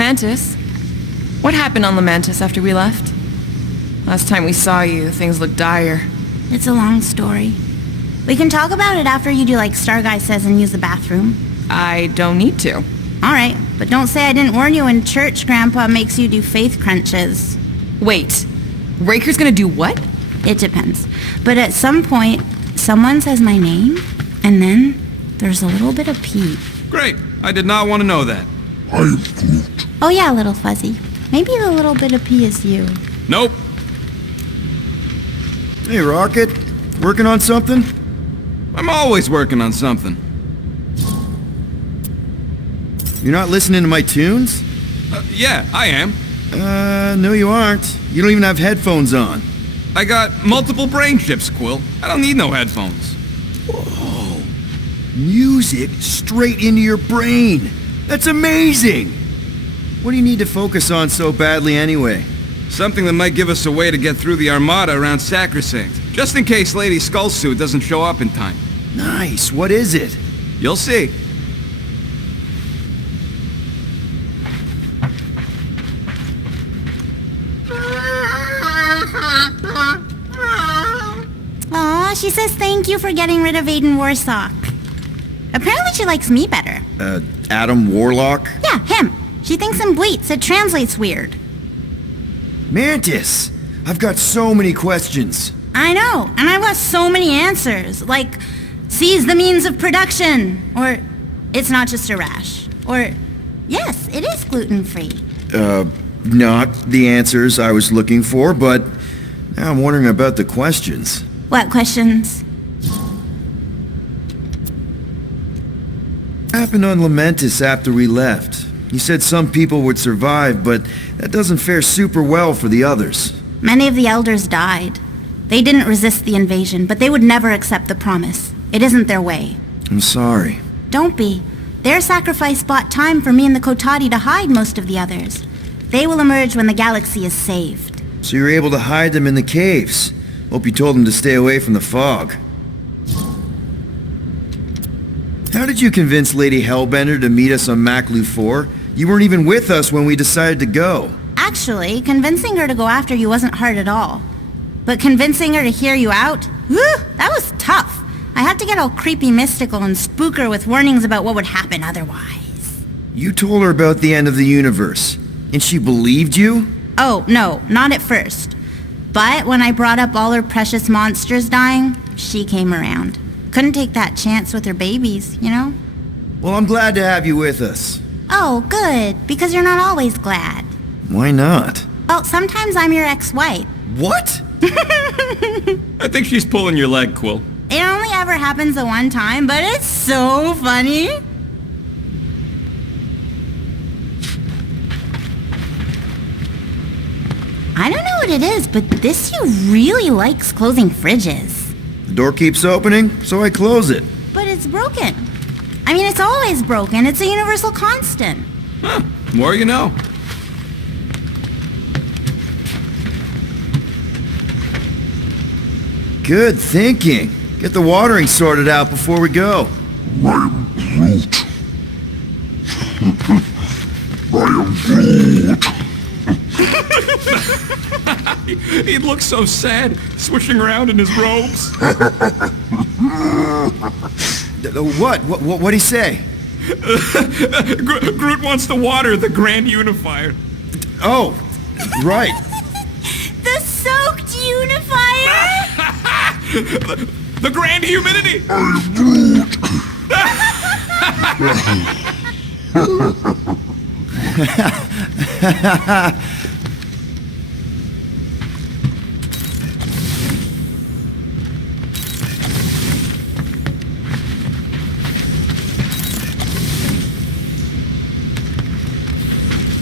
Mantis? What happened on Lamentis after we left? Last time we saw you, things looked dire. It's a long story. We can talk about it after you do like Star Guy says and use the bathroom. I don't need to. Alright, but don't say I didn't warn you when church Grandpa makes you do faith crunches. Wait, Raker's gonna do what? It depends. But at some point, someone says my name, and then there's a little bit of pee. Great. I did not want to know that. I am Groot. Oh yeah, little fuzzy. Maybe the little bit of pee is you. Nope. Hey, Rocket. Working on something? I'm always working on something. You're not listening to my tunes? Yeah, I am. No you aren't. You don't even have headphones on. I got multiple brain chips, Quill. I don't need no headphones. Whoa. Music straight into your brain. That's amazing! What do you need to focus on so badly anyway? Something that might give us a way to get through the Armada around Sacrosanct. Just in case Lady Skullsuit doesn't show up in time. Nice. What is it? You'll see. Aw, she says thank you for getting rid of Aiden Warsock. Apparently she likes me better. Adam Warlock? Yeah, him. She thinks in bleats. It translates weird. Mantis! I've got so many questions. I know, and I've got so many answers. Like, seize the means of production. Or, it's not just a rash. Or, yes, it is gluten-free. Not the answers I was looking for, but now I'm wondering about the questions. What questions? What happened on Lamentis after we left? You said some people would survive, but that doesn't fare super well for the others. Many of the elders died. They didn't resist the invasion, but they would never accept the promise. It isn't their way. I'm sorry. Don't be. Their sacrifice bought time for me and the Kotati to hide most of the others. They will emerge when the galaxy is saved. So you were able to hide them in the caves. Hope you told them to stay away from the fog. How did you convince Lady Hellbender to meet us on Maklu 4? You weren't even with us when we decided to go. Actually, convincing her to go after you wasn't hard at all. But convincing her to hear you out? Whew, that was tough. I had to get all creepy mystical and spook her with warnings about what would happen otherwise. You told her about the end of the universe, and she believed you? Oh, no, not at first. But when I brought up all her precious monsters dying, she came around. Couldn't take that chance with her babies, you know? Well, I'm glad to have you with us. Oh, good, because you're not always glad. Why not? Well, sometimes I'm your ex-wife. What? I think she's pulling your leg, Quill. It only ever happens the one time, but it's so funny. I don't know what it is, but this you really likes closing fridges. The door keeps opening, so I close it. But it's broken. I mean, it's always broken. It's a universal constant. Huh. More you know. Good thinking. Get the watering sorted out before we go. I am Groot. I am Groot. He looks so sad, swishing around in his robes. What'd he say? Groot wants to water the Grand Unifier. Oh, right. The soaked unifier? The Grand Humidity! I am Groot.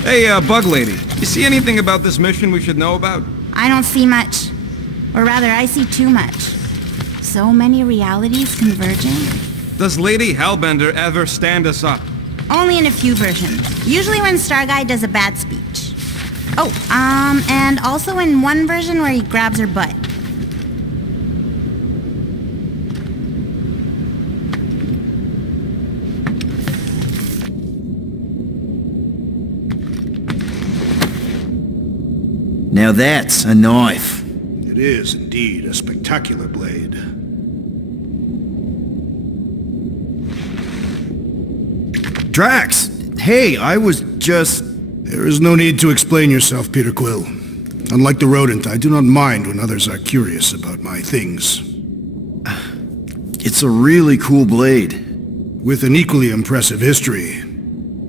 Hey, Bug Lady, you see anything about this mission we should know about? I don't see much. Or rather, I see too much. So many realities converging. Does Lady Hellbender ever stand us up? Only in a few versions. Usually when Star Guy does a bad speech. Oh, and also in one version where he grabs her butt. Now that's a knife. It is indeed a spectacular blade. Drax! Hey, I was just... There is no need to explain yourself, Peter Quill. Unlike the rodent, I do not mind when others are curious about my things. It's a really cool blade. With an equally impressive history.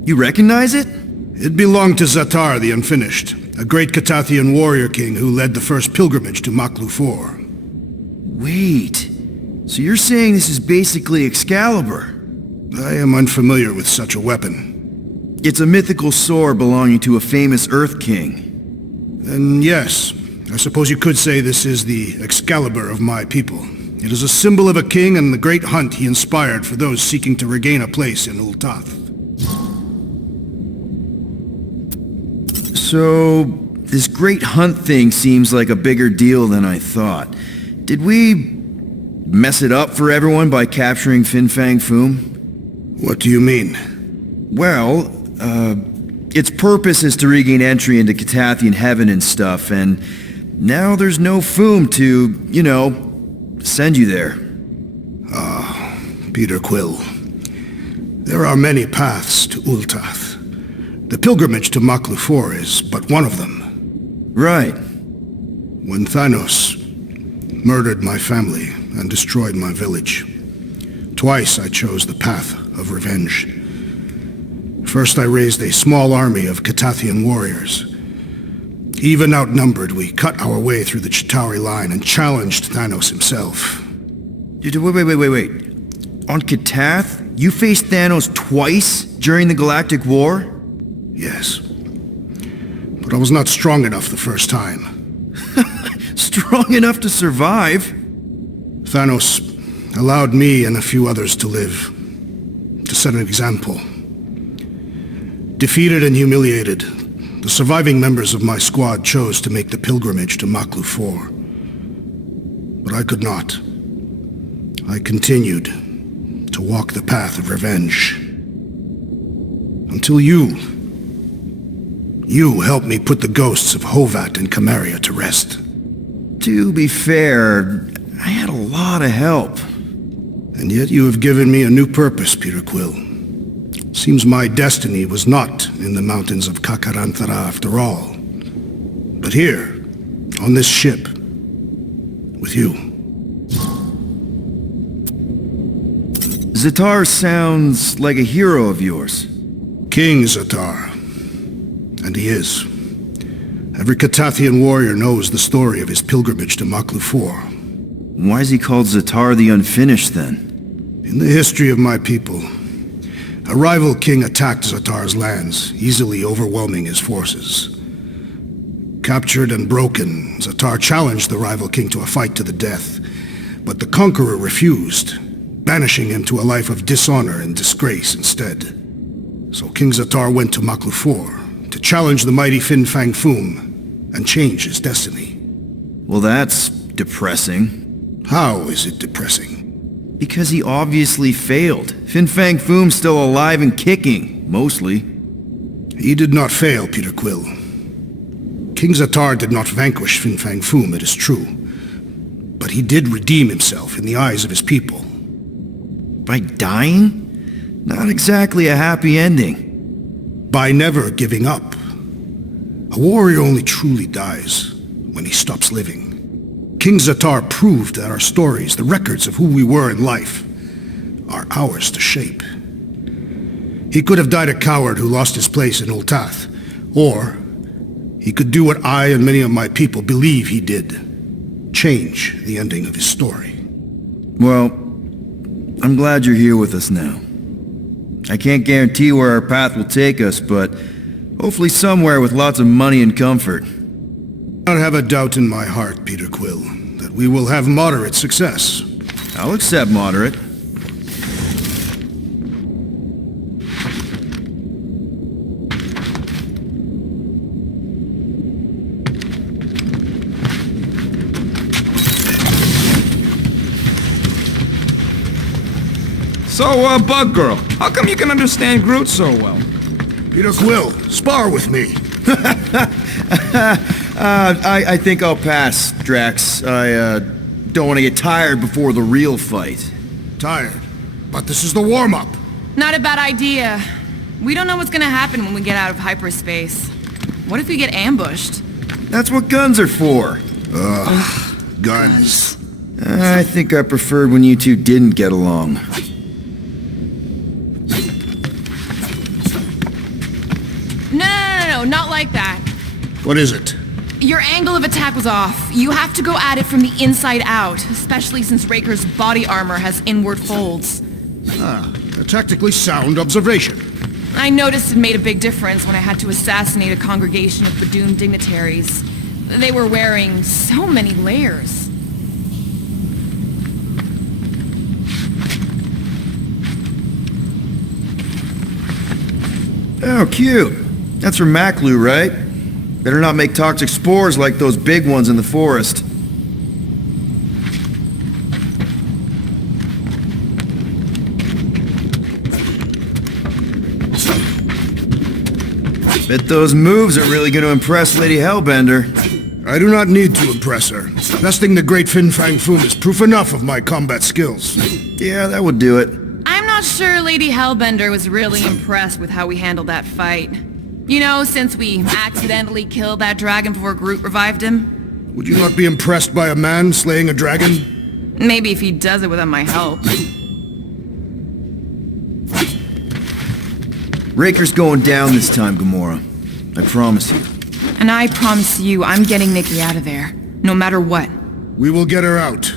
You recognize it? It belonged to Zatar the Unfinished, a great Catathian warrior king who led the first pilgrimage to Maklu 4. Wait, so you're saying this is basically Excalibur? I am unfamiliar with such a weapon. It's a mythical sword belonging to a famous Earth King. Then yes, I suppose you could say this is the Excalibur of my people. It is a symbol of a king and the great hunt he inspired for those seeking to regain a place in Ultath. So, this great hunt thing seems like a bigger deal than I thought. Did we mess it up for everyone by capturing Fin Fang Foom? What do you mean? Well, its purpose is to regain entry into Catathian heaven and stuff, and now there's no Foom to, you know, send you there. Peter Quill. There are many paths to Ultath. The pilgrimage to Maklu 4 is but one of them. Right. When Thanos murdered my family and destroyed my village, twice I chose the path of revenge. First I raised a small army of Catathian warriors. Even outnumbered, we cut our way through the Chitauri line and challenged Thanos himself. Wait. On Catath, you faced Thanos twice during the Galactic War? Yes. But I was not strong enough the first time. Strong enough to survive? Thanos allowed me and a few others to live, to set an example. Defeated and humiliated, the surviving members of my squad chose to make the pilgrimage to Maklu 4. But I could not. I continued to walk the path of revenge. Until you helped me put the ghosts of Hovat and Kamaria to rest. To be fair, I had a lot of help. And yet you have given me a new purpose, Peter Quill. Seems my destiny was not in the mountains of Kakaranthara after all, but here, on this ship, with you. Zatar sounds like a hero of yours. King Zatar. And he is. Every Catathian warrior knows the story of his pilgrimage to Maklu 4. Why is he called Zatar the Unfinished, then? In the history of my people, a rival king attacked Zatar's lands, easily overwhelming his forces. Captured and broken, Zatar challenged the rival king to a fight to the death, but the conqueror refused, banishing him to a life of dishonor and disgrace instead. So King Zatar went to Maklu 4 to challenge the mighty Fin Fang Foom and change his destiny. Well, that's depressing. How is it depressing? Because he obviously failed. Fin Fang Foom's still alive and kicking, mostly. He did not fail, Peter Quill. King Zatar did not vanquish Fin Fang Foom, it is true. But he did redeem himself in the eyes of his people. By dying? Not exactly a happy ending. By never giving up. A warrior only truly dies when he stops living. King Zatar proved that our stories, the records of who we were in life, are ours to shape. He could have died a coward who lost his place in Ultath, or he could do what I and many of my people believe he did, change the ending of his story. Well, I'm glad you're here with us now. I can't guarantee where our path will take us, but hopefully somewhere with lots of money and comfort. I don't have a doubt in my heart, Peter Quill, that we will have moderate success. I'll accept moderate. So, Bug Girl, how come you can understand Groot so well? Peter Quill, spar with me. I think I'll pass, Drax. I don't want to get tired before the real fight. Tired. But this is the warm-up. Not a bad idea. We don't know what's gonna happen when we get out of hyperspace. What if we get ambushed? That's what guns are for. Guns. I think I preferred when you two didn't get along. No, not like that. What is it? Your angle of attack was off. You have to go at it from the inside out, especially since Raker's body armor has inward folds. A tactically sound observation. I noticed it made a big difference when I had to assassinate a congregation of Badun dignitaries. They were wearing so many layers. Oh, cute. That's from Maklu, right? Better not make toxic spores like those big ones in the forest. Bet those moves are really going to impress Lady Hellbender. I do not need to impress her. Besting the great Fin Fang Foom is proof enough of my combat skills. Yeah, that would do it. I'm not sure Lady Hellbender was really impressed with how we handled that fight. You know, since we accidentally killed that dragon before Groot revived him. Would you not be impressed by a man slaying a dragon? Maybe if he does it without my help. Raker's going down this time, Gamora. I promise you. And I promise you, I'm getting Nikki out of there. No matter what. We will get her out.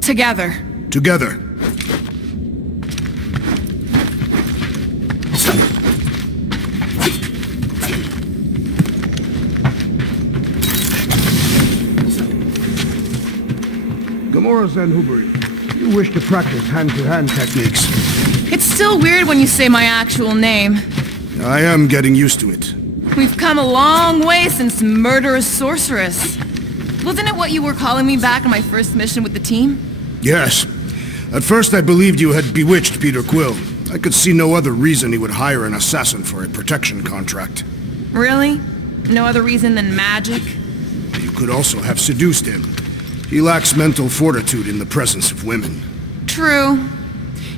Together. Together. Gamora Zanhubri, you wish to practice hand-to-hand techniques. It's still weird when you say my actual name. I am getting used to it. We've come a long way since Murderous Sorceress. Wasn't it what you were calling me back on my first mission with the team? Yes. At first I believed you had bewitched Peter Quill. I could see no other reason he would hire an assassin for a protection contract. Really? No other reason than magic? You could also have seduced him. He lacks mental fortitude in the presence of women. True.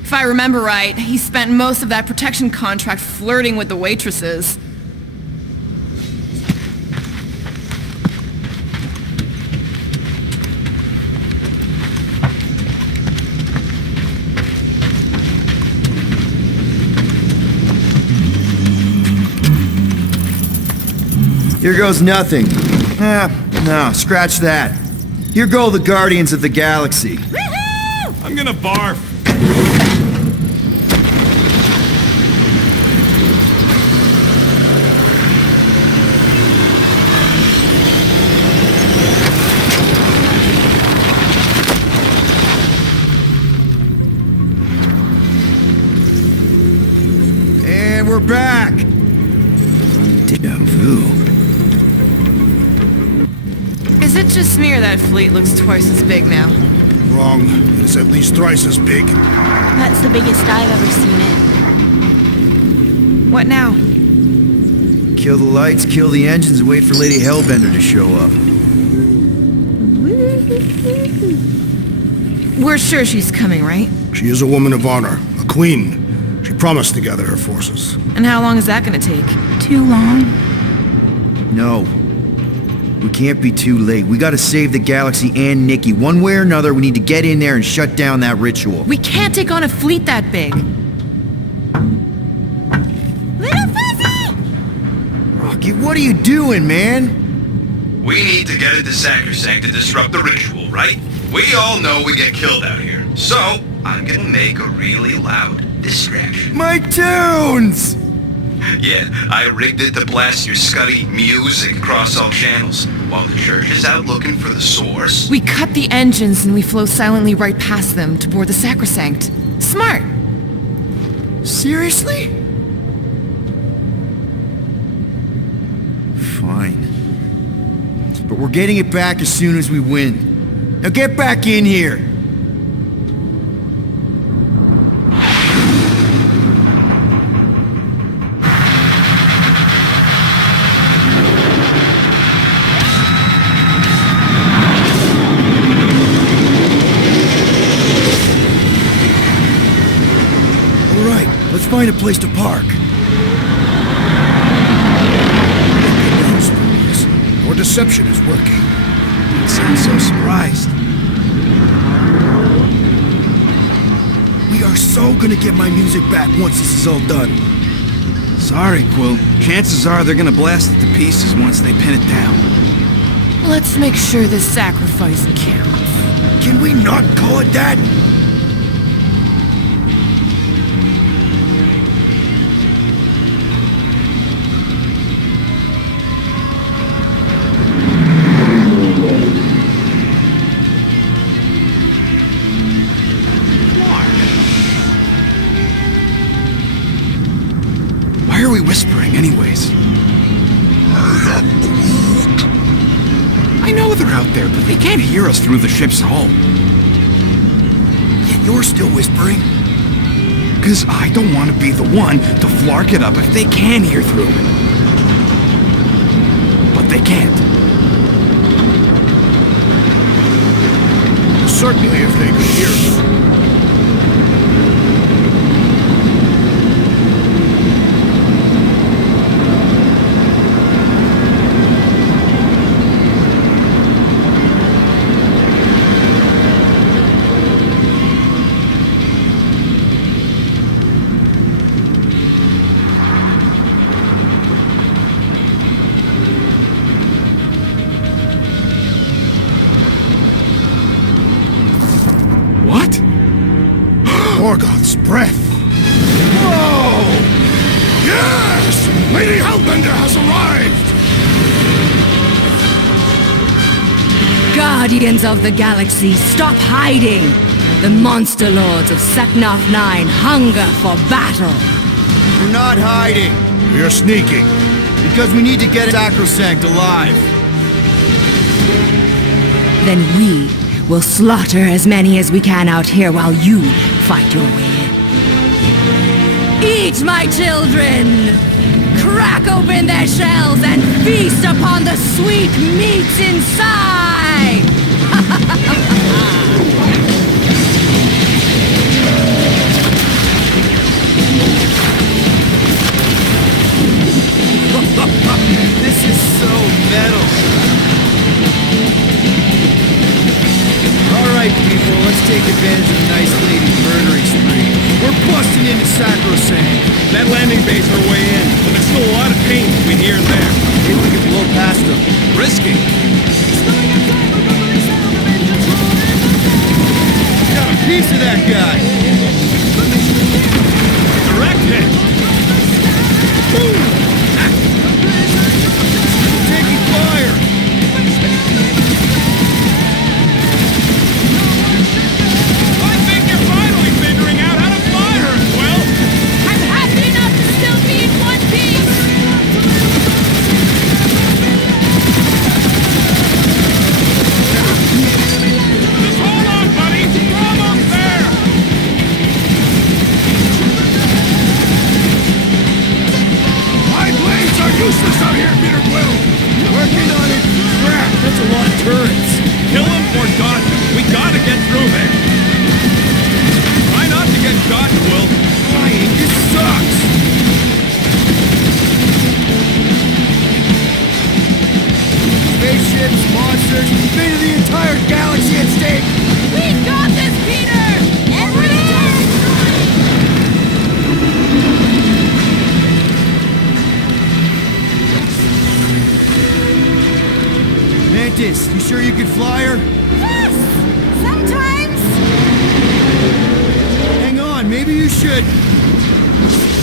If I remember right, he spent most of that protection contract flirting with the waitresses. Here goes nothing. No, scratch that. Here go the Guardians of the Galaxy. Woohoo! I'm gonna barf. And we're back. Deja vu. Is it just me or that fleet looks twice as big now? Wrong. It's at least thrice as big. That's the biggest I've ever seen it. What now? Kill the lights, kill the engines, and wait for Lady Hellbender to show up. We're sure she's coming, right? She is a woman of honor, a queen. She promised to gather her forces. And how long is that gonna take? Too long. No. We can't be too late. We gotta save the galaxy and Nikki. One way or another, we need to get in there and shut down that ritual. We can't take on a fleet that big. Little Fuzzy! Rocky, what are you doing, man? We need to get into Sacrosanct to disrupt the ritual, right? We all know we get killed out here. So, I'm gonna make a really loud distraction. My tunes! Yeah, I rigged it to blast your scuddy music across all channels, while the church is out looking for the source. We cut the engines and we flow silently right past them to board the Sacrosanct. Smart. Seriously? Fine. But we're getting it back as soon as we win. Now get back in here! find a place to park. Your deception is working. You sound so surprised. We are so gonna get my music back once this is all done. Sorry, Quill. Chances are they're gonna blast it to pieces once they pin it down. Let's make sure this sacrifice counts. Can we not call it that? Why are we whispering anyways? I know they're out there, but they can't hear us through the ship's hull. Yet you're still whispering. Because I don't want to be the one to flark it up if they can hear through it. But they can't. Certainly if they could hear us. Morgoth's breath. Whoa! Yes! Lady Hellbender has arrived! Guardians of the Galaxy, stop hiding! The monster lords of Seknarf 9 hunger for battle. We're not hiding. We are sneaking. Because we need to get Sacrosanct alive. Then we will slaughter as many as we can out here while you fight your way in. Eat, my children! Crack open their shells and feast upon the sweet meats inside! This is so metal. Alright, people, let's take advantage of the nice lady's murdering spree. We're busting into Sacrosanct. That landing base our way in, but there's still a lot of pain between here and there. Maybe we can blow past them. Risky. Got a piece of that guy. Direct hit. Taking fire. I think you're finally figuring out how to fly her, Quill. I'm happy enough to still be in one piece! Just hold on, buddy. We're almost there. My blades are useless out here, Peter Quill! Working on it. Crap, that's a lot of turrets. Kill him or dodge him. We gotta get through there. Try not to get shot, Quill. Flying, this sucks. Spaceships, monsters, fate of the entire galaxy at stake. We got this, Peter! Mantis, you sure you can fly her? Yes! Sometimes. Hang on, maybe you should.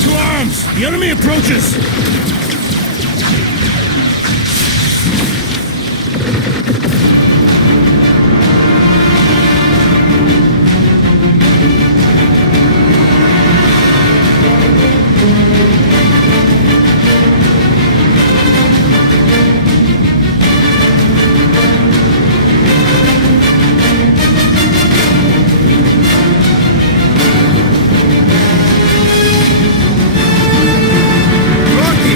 To arms! The enemy approaches! Rocky,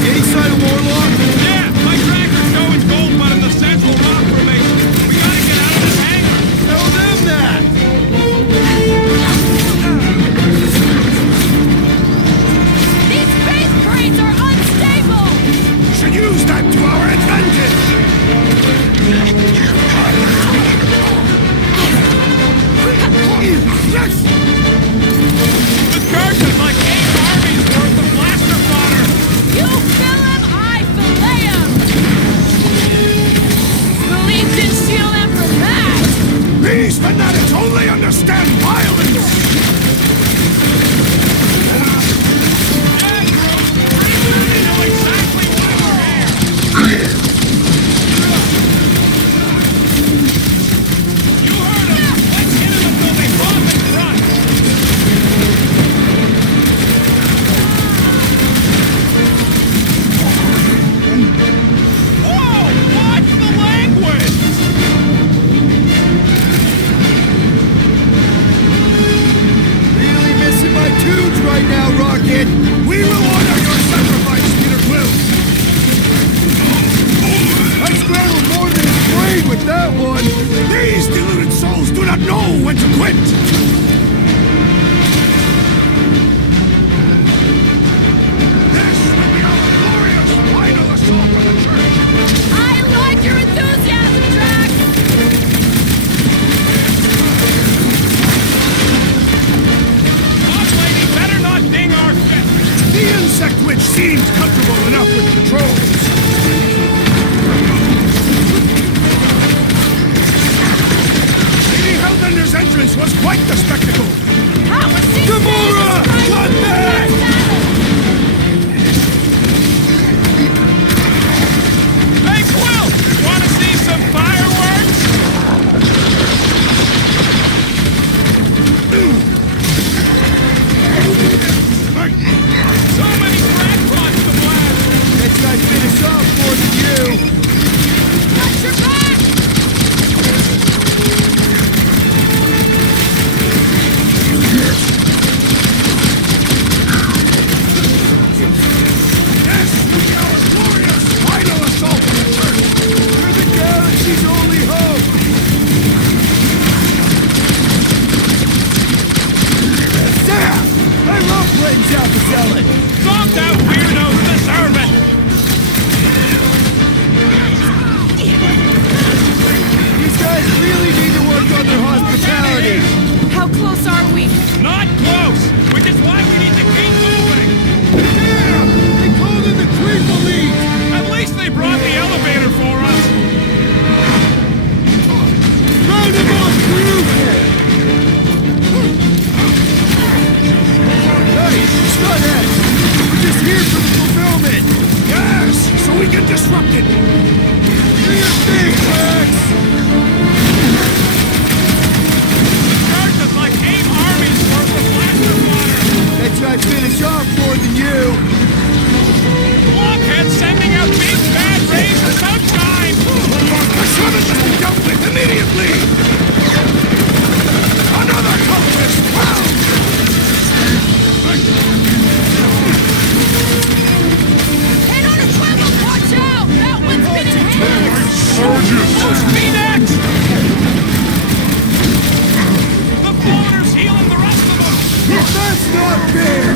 that one! These deluded souls do not know when to quit! This will be our glorious final assault on the church! I like your enthusiasm, Drax! Boss lady better not ding our ship! The insect witch seems comfortable enough with patrols. Lady Hellbender's entrance was quite the spectacle. Gamora! What back! Hey, Quill! Wanna see some fireworks? So many crackpots to blast! That guy finished off more than you. Watch your back! Yes, we are glorious final assault on the church. We're the galaxy's only hope. Sam! I love playing Zappa Salad. Don't that weirdos deserve it! These guys really need to work on their hospitality. How close are we? Not close! Which is why we need to keep moving! Damn! They called in the creep elite. At least they brought the elevator for us! Round them off, crew! Hey, Stunheads! We're just here for the fulfillment! Yes, so we can disrupt it. Do your thing, Rex! Charges like 8 armies worth of blaster water! That guy finish off more than you! Blockhead sending out big bad rays of sunshine! The summons must be dealt with immediately. Another cultist found. Head on a swivel! Watch out! That one's been enhanced! Push me next! The floater's healing the rest of them! That's not fair!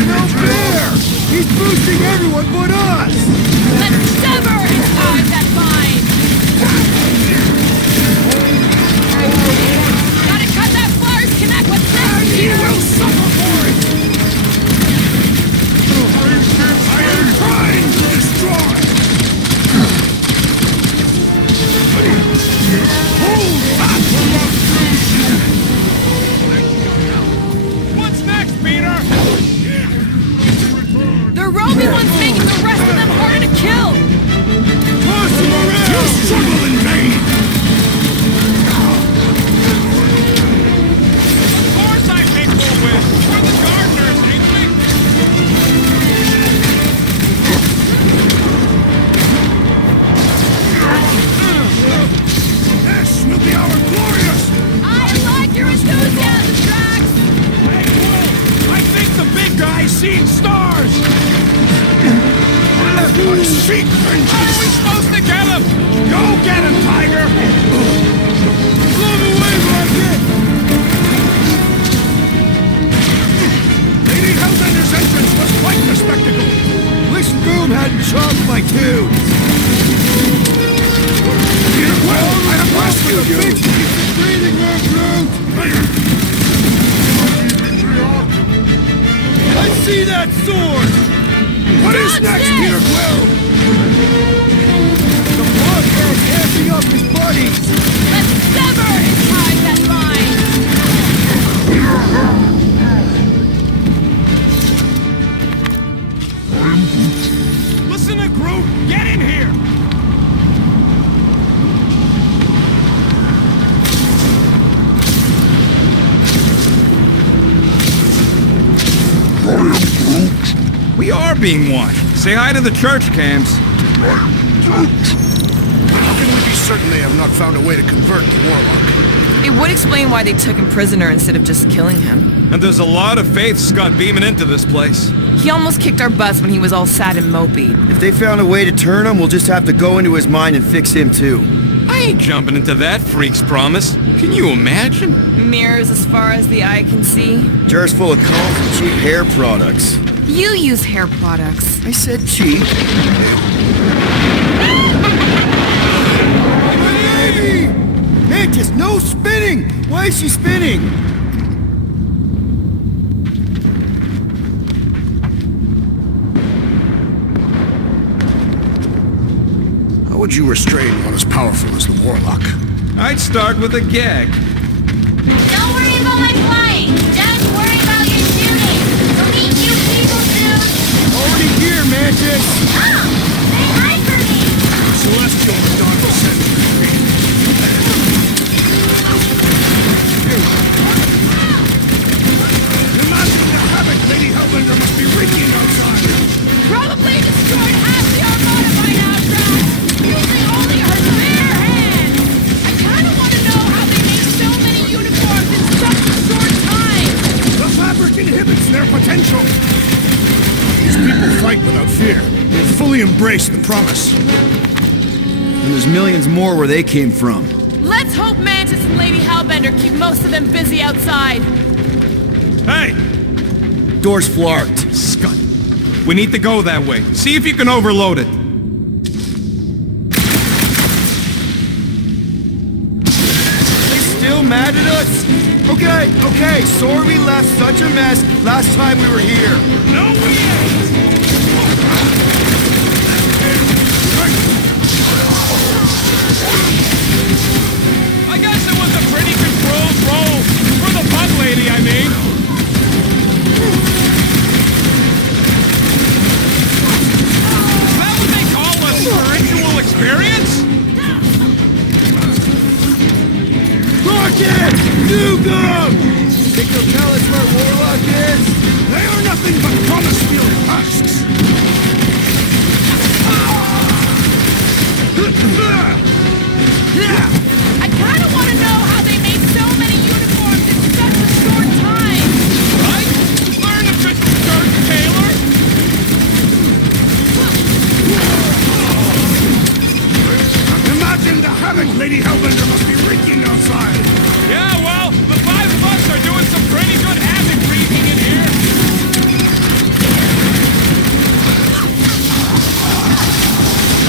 No fair! He's boosting everyone but us! Let's sever his ties that bind! Gotta cut that Flyer's connect with this! He will suffer for it. I am trying to destroy. Hold back! What's next, Peter? The Roby one's making the rest of them harder to kill! Toss him around! You struggle in vain! Of course I think we'll win! We're the gardeners, ain't we? This will be our glorious. I like your enthusiasm, Drax! Hey, Will! I think the big guy's seen stars! I seek How are we vengeance. supposed to get him? Go get him, Tiger! Blow away, Rocket! Lady Hellbender's entrance was quite the spectacle. Wish Boom hadn't chopped my tunes! Peter Quill, I have rescued you. Breathing room, Groot! I see that sword! What is next, Peter Quill? The blockhead's amping up his buddies! Let's sever his ties that bind! Listen to Groot! Get in here! We are being watched. Say hi to the church, Cams. How can we be certain they have not found a way to convert the Warlock? It would explain why they took him prisoner instead of just killing him. And there's a lot of faith Scott beaming into this place. He almost kicked our butts when he was all sad and mopey. If they found a way to turn him, we'll just have to go into his mind and fix him too. I ain't jumping into that freak's promise. Can you imagine? Mirrors as far as the eye can see. Jars full of combs and cheap hair products. You use hair products. I said cheap. Hey! Man, just no spinning! Why is she spinning? How would you restrain one as powerful as the Warlock? I'd start with a gag. Don't worry about my flying. Just worry about your shooting. We'll meet you people soon. Already here, Mantis! Oh! Say hi for me! Celestial Madonna sent you. Imagine the havoc Lady Hellbender must be wreaking outside. Probably destroyed half the Armada by now, Drax. Using only her bare hands. I kind of want to know how they make so many uniforms in such a short time. The fabric inhibits their potential. These people fight without fear. They fully embrace the promise. And there's millions more where they came from. Let's hope Mantis and Lady Hellbender keep most of them busy outside. Hey! Door's flarked. Scut. We need to go that way. See if you can overload it. They still mad at us? Okay, sorry we left such a mess last time we were here. No, we ain't! I guess it was a pretty controlled roll. For the bug lady, I mean. Is that what they call a spiritual experience? Rocket! Nukem! Think they'll tell us where Warlock is? They are nothing but promise-field husks. I kind of want to know how they made so many uniforms in such a short time. Right? Learn official shirt, Taylor. Imagine the havoc Lady Hellbender must be wreaking outside. Yeah, well, the five of us are doing some pretty good havoc wreaking in here.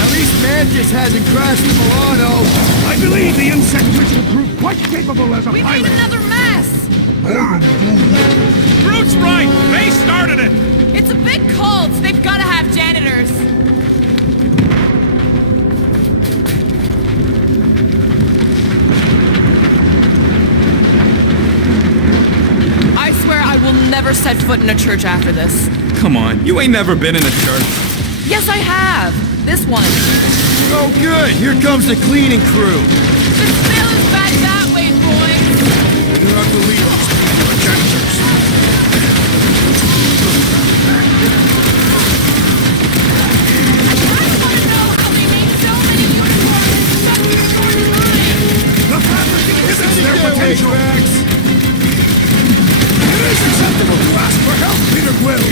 At least Mantis hasn't crashed the Milano. I believe the insect witch will prove quite capable as a We pilot. made another mess. Groot's right. They started it. It's a big cult. They've got to have janitors. I swear I will never set foot in a church after this. Come on, you ain't never been in a church. Yes, I have. This one. Oh good, here comes the cleaning crew. The smell is bad that way, boys. You have to lead us to the janitors. I kind of want to know how they made so many uniforms in such a short time. The fabric inhibits their Get away, potential. Drax. It is acceptable to ask for help, Peter Quill.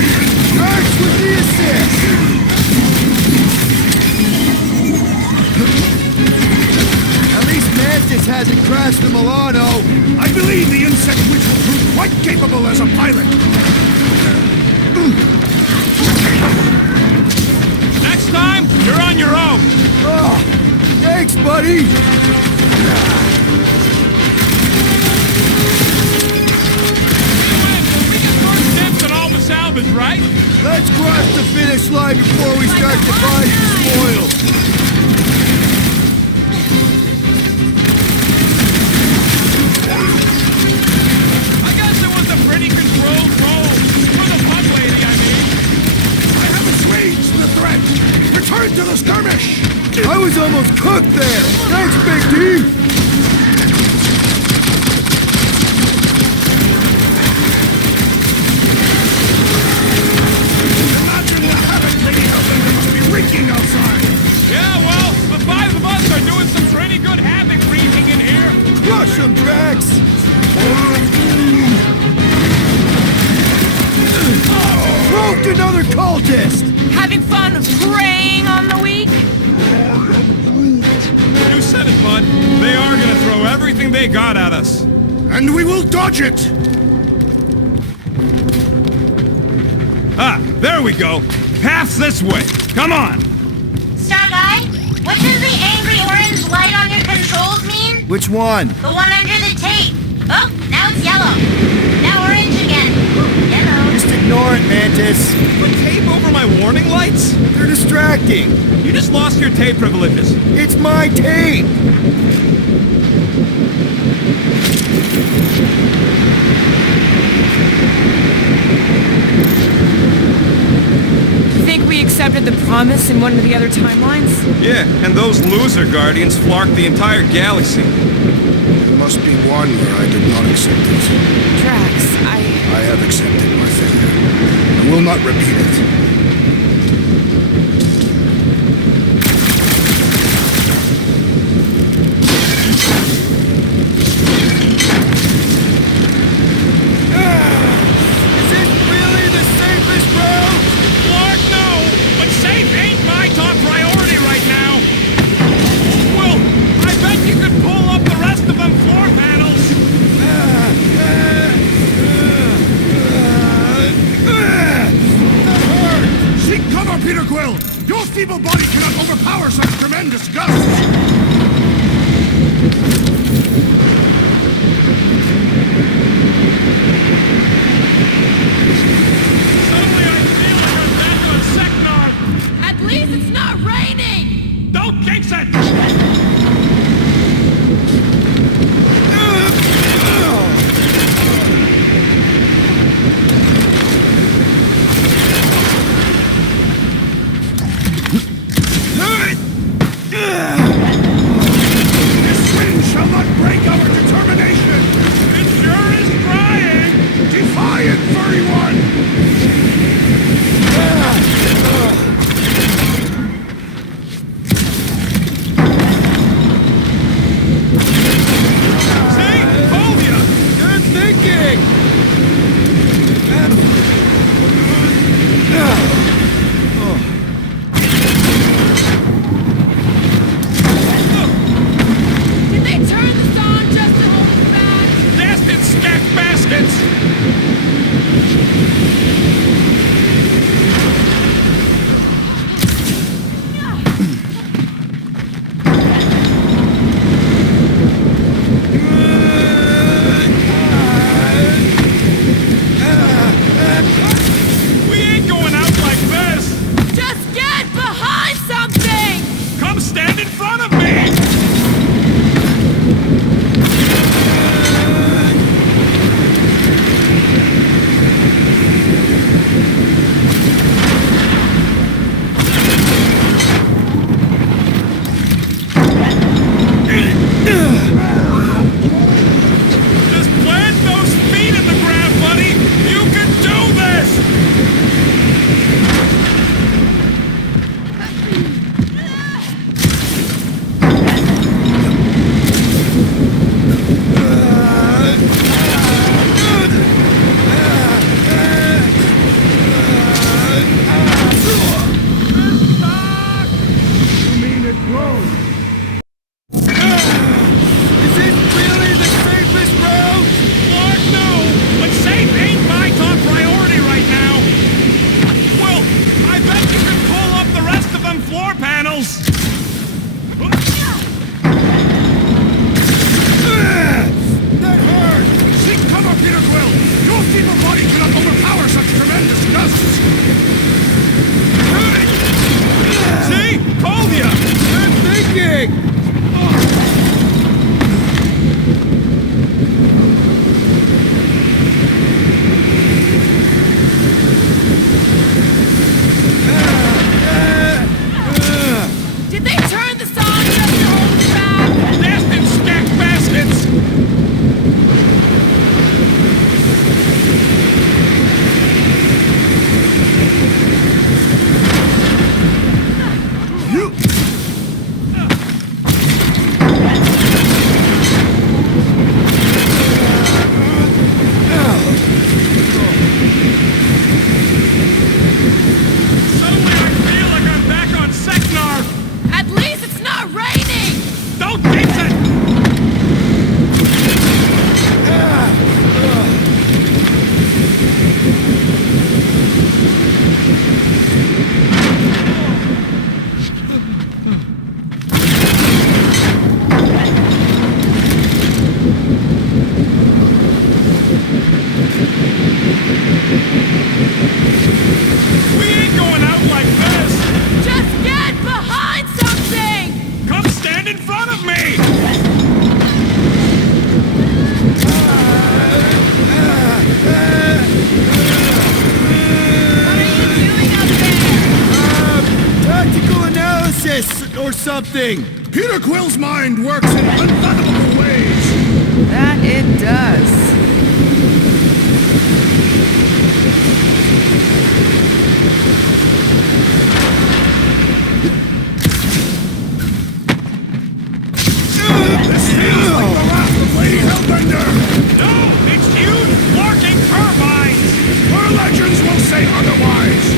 Drax with the assist. At least Mantis hasn't crashed the Milano. I believe the insect witch will prove quite capable as a pilot. Next time, you're on your own. Oh, thanks, buddy. We get first dibs on all the salvage, right? Let's cross the finish line before we start dividing the spoils. I guess it was a pretty controlled roll. For the bug lady, I mean. I have assuaged the threat. Return to the skirmish. I was almost cooked there. Thanks, Big D. Imagine the havoc Lady Hellbender must be wreaking outside. Yeah, well, the five of us are doing some pretty good havoc wreaking in here. Crush 'em, Drax. Proved another cultist. Having fun preying on the weak? You said it, bud. everything they got at us. And we will dodge it! Ah, there we go. Path's this way. Come on. Star Guy, what does the angry orange light on your controls mean? Which one? The one under the tape. Oh, now it's yellow. Now orange again. Yellow. Just ignore it, Mantis. Put tape over my warning lights? They're distracting. You just lost your tape privileges. It's my tape! Think we accepted the promise in one of the other timelines? Yeah, and those loser guardians flarked the entire galaxy. There must be one where I did not accept it. Drax, I have accepted my failure. I will not repeat it. Is it really the safest route? Lord, no! But safe ain't my top priority right now! Well, I bet you could pull up the rest of them floor panels! Seek cover, Peter Quill! Your feeble body cannot overpower such tremendous gusts! Suddenly I feel like I'm back on Seknar! At least it's not raining! Don't jinx it! This wind shall not break our determination! It sure is trying! Defiant, furry one! See? Told ya! Good thinking! Did they turn this on just to hold us back? Blasted stack baskets! We ain't going out like this! Just get behind something! Come stand in front of me! Just plant those feet in the ground, buddy! You can do this! Is it really the safest route? Lord, no! But safe ain't my top priority right now! Well, I bet you could pull up the rest of them floor panels! That hurt! Seek cover, Peter Quill! Your feeble body cannot overpower such tremendous gusts! See? Told ya! Good thinking! Did they turn this on just to hold us back? Blasted stack baskets! Suddenly I feel like I'm back on Seknar! At least it's not raining! something! Peter Quill's mind works in unfathomable ways. That it does. This feels like the wrath of Lady Hellbender. No, it's huge working turbines! Our legends will say otherwise.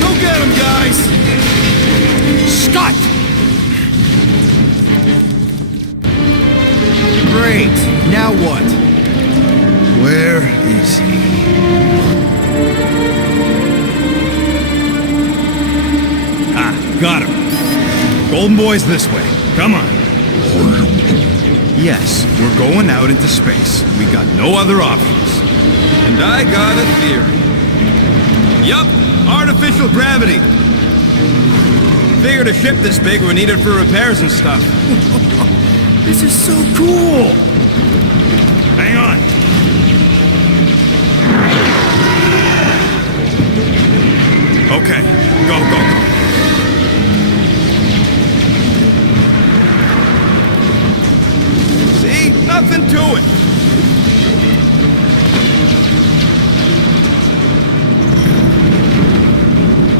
Go get him, guys! Scott! Great. Now what? Where is he? Ah, got him. Golden Boy's this way. Come on. Yes, we're going out into space. We got no other options. And I got a theory. Yup, artificial gravity. Figured a ship this big would need it for repairs and stuff. This is so cool! Hang on. Okay, go, go, go. See? Nothing to it.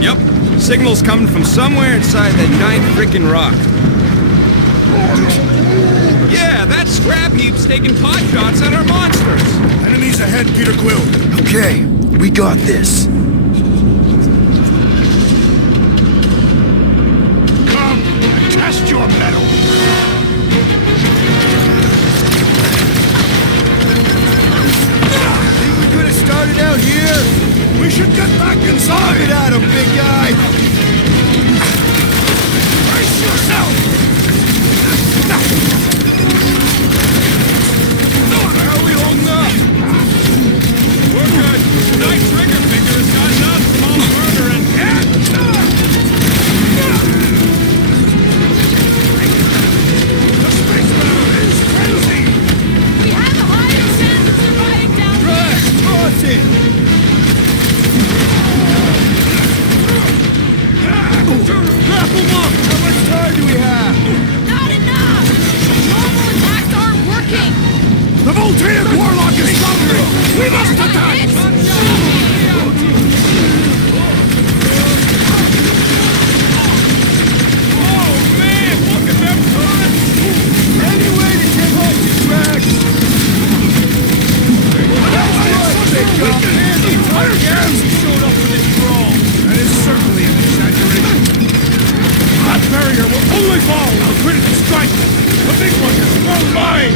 Yep, signal's coming from somewhere inside that giant freaking rock. Yeah, that scrap heap's taking pot shots at our monsters. Enemies ahead, Peter Quill. Okay, we got this. Come and test your mettle. Think we could have started out here? We should get back Look inside. at him, big guy! Brace yourself. How are we holding up? We're good. Night trigger finger's got enough small murder and The space battle is crazy. We have a higher chance of surviving down here. Toss it! Wrap him up! How much time do we have? Not enough! Normal attacks aren't working! The Voltaic Warlock is thundering. We must attack. oh man, look at them turrets! Any way to get off the tracks? Fire gas Showed up for this brawl. That is certainly an exaggeration. That barrier will only fall with a critical strike! The big one is well mine!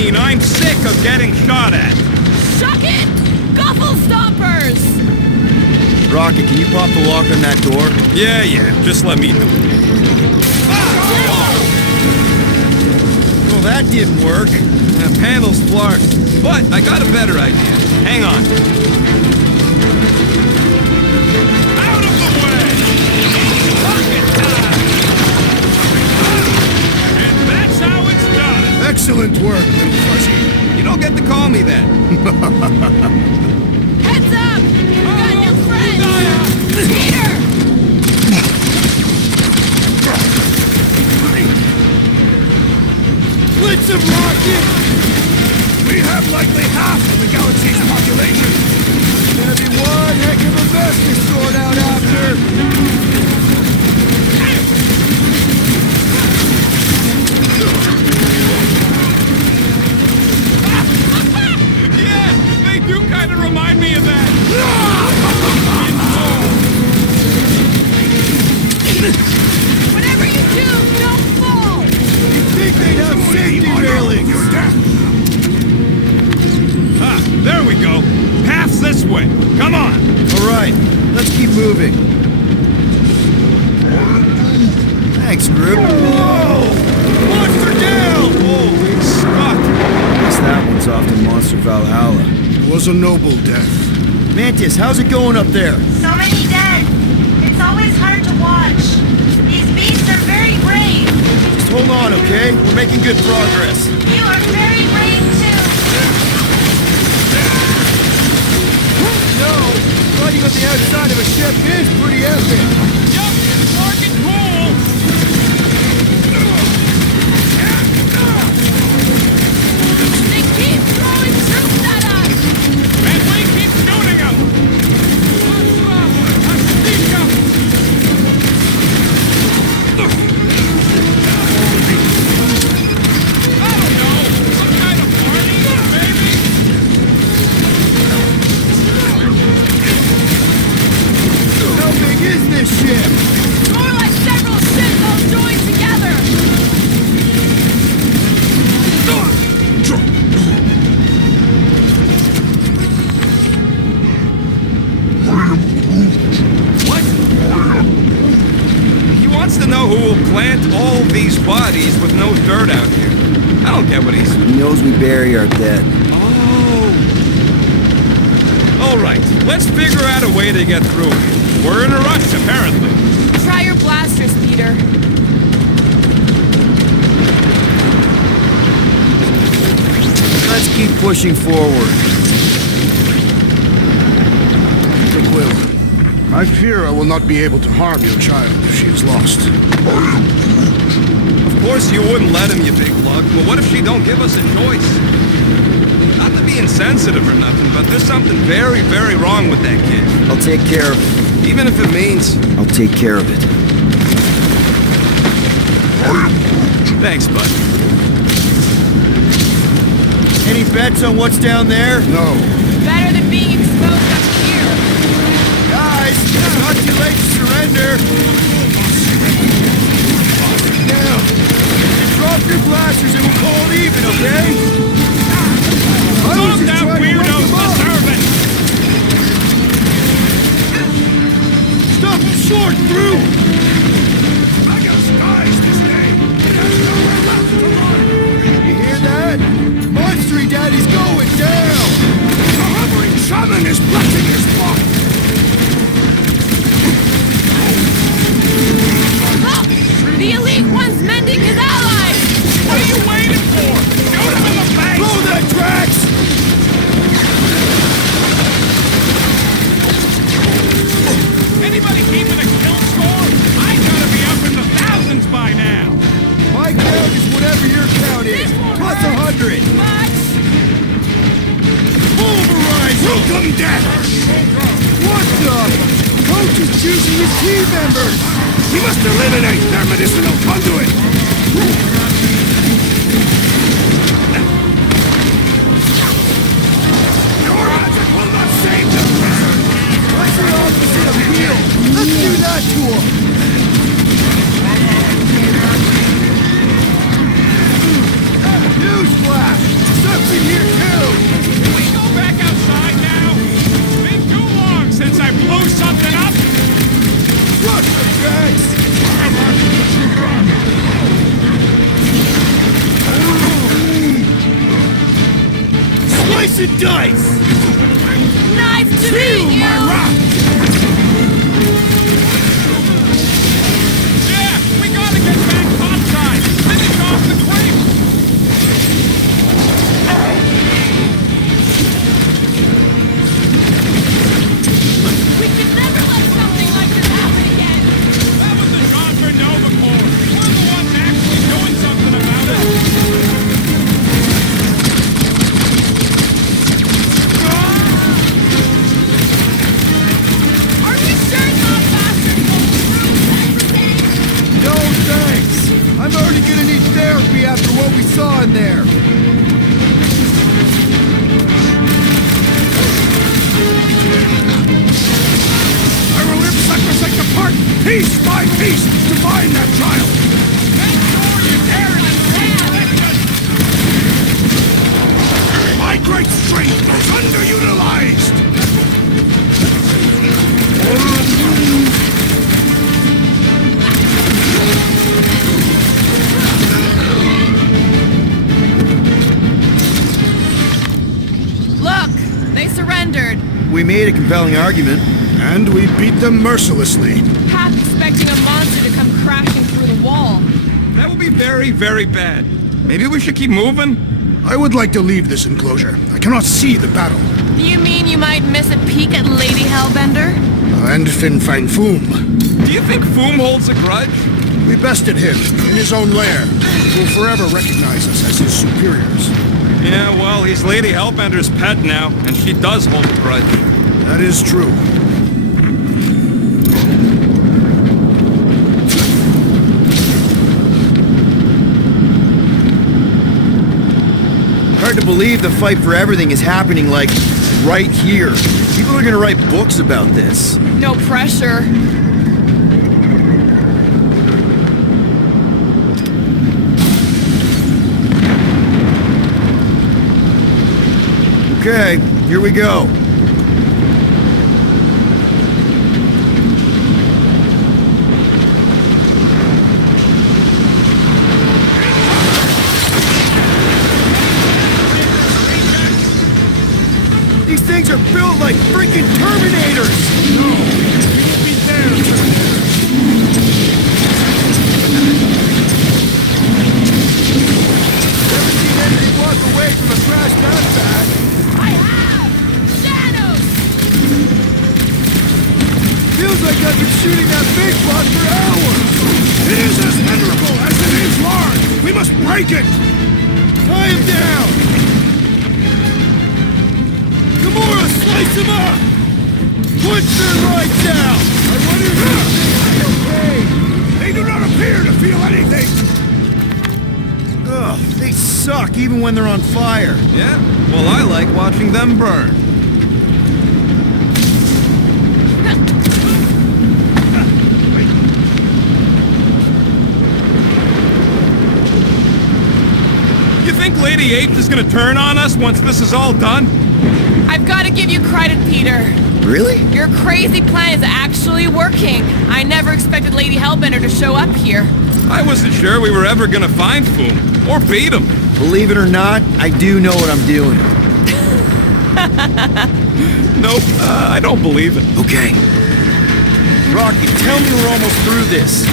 mean? I'm sick of getting shot at. Shuck it! Guffle stompers! Rocket, can you pop the lock on that door? Yeah, just let me do it. Well, that didn't work. The panel's flarked. But I got a better idea. Hang on. Out of the way! Rocket time! And that's how it's done. Excellent work, little fuzzy. You don't get to call me that. Heads up! You got new friends! Peter! Blitz him, Rocket! We have likely half of the galaxy's population. Gonna be one heck of a mess to sort out after. Yeah, they do kind of remind me of that. Whatever you do, don't fall! You'd think they'd have safety railings. Ah, there we go. Path's this way. Come on. All right, let's keep moving. Thanks, Groot. Whoa! Monster down! Holy Scott! Guess that one's off to Monster Valhalla. It was a noble death. Mantis, how's it going up there? So many dead. It's always hard to watch. These beasts are very brave. Just hold on, okay? We're making good progress. You are very brave too. No, fighting on the outside of a ship is pretty epic. Yup, it's working cool. They keep throwing troops at us! And we keep shooting them. I don't know. Some kind of party, maybe? How big is this ship? More like several ships all joined together! What? He wants to know who will plant all these bodies with no dirt out here. I don't get what he's... He knows we bury our dead. Oh. All right, let's figure out a way to get through here. We're in a rush, apparently. Try your blasters, Peter. Let's keep pushing forward. It will. I fear I will not be able to harm your child if she is lost. Of course you wouldn't let him, you big lug, but what if she don't give us a choice? Not to be insensitive or nothing, but there's something very, very wrong with that kid. I'll take care of it. Even if it means... I'll take care of it. Thanks, bud. Any bets on what's down there? No. Better than being exposed up here. Guys, it's not too late to surrender. Now, drop your blasters and we'll call it even, okay? Calm down, weirdos, deserve it! Stop and sort through! You hear that? Monstery Daddy's going down! The hovering shaman is blessing his flock! Look! The Elite One's mending his allies! What are you waiting for? Shoot him in the face! Blow that tracks! Anybody keeping a kill score? I gotta be up in the thousands by now. My count is whatever your count is. This won't Plus hurt 100. much! Pulverize! Welcome, death! What the? Coach is choosing his team members! We must eliminate their medicinal conduit! Your magic will not save them! What's the opposite of heal? Let's do that to him! Newsflash! It's in here too! Can we go back outside now? It's been too long since I blew something up. Rush the bags! Slice and dice! Nice to meet you! Yeah, we gotta get back topside. Finish off the creep. We can never let something like this happen again. That was the job for Nova Corps. We're the ones actually doing something about it. Are we sure it's not faster to go through everything? No thanks! I'm already gonna need therapy after what we saw in there. I will rip sacrosanct apart, piece by piece, to find that child! Make sure you tear it and My great strength goes underutilized! Look, they surrendered. We made a compelling argument. And we beat them mercilessly. Half expecting a monster to come crashing through the wall. That would be very, very bad. Maybe we should keep moving? I would like to leave this enclosure. I cannot see the battle. You mean you might miss a peek at Lady Hellbender? And Fin Fang Foom. Do you think Foom holds a grudge? We bested him in his own lair. He will forever recognize us as his superiors. Yeah, well, he's Lady Hellbender's pet now, and she does hold a grudge. That is true. Hard to believe the fight for everything is happening, like, right here. People are gonna write books about this. No pressure. Okay, here we go. These things are built like freaking Terminators! No, be there. Never seen anything walk away from a crash that bad. I have! Shadows! Feels like I've been shooting that big bot for hours. It is as venerable as it is large. We must break it. Tie him down. Gamora, slice him up. Punch their lights out. I wonder if they're okay. They do not appear to feel anything. Ugh, they suck even when they're on fire. Yeah? Well, I like watching them burn. You think Lady Apes is gonna turn on us once this is all done? I've got to give you credit, Peter. Really? Your crazy plan is actually working. I never expected Lady Hellbender to show up here. I wasn't sure we were ever gonna find Foom, or beat him. Believe it or not, I do know what I'm doing. Nope, I don't believe it. Okay. Rocky, tell me we're almost through this.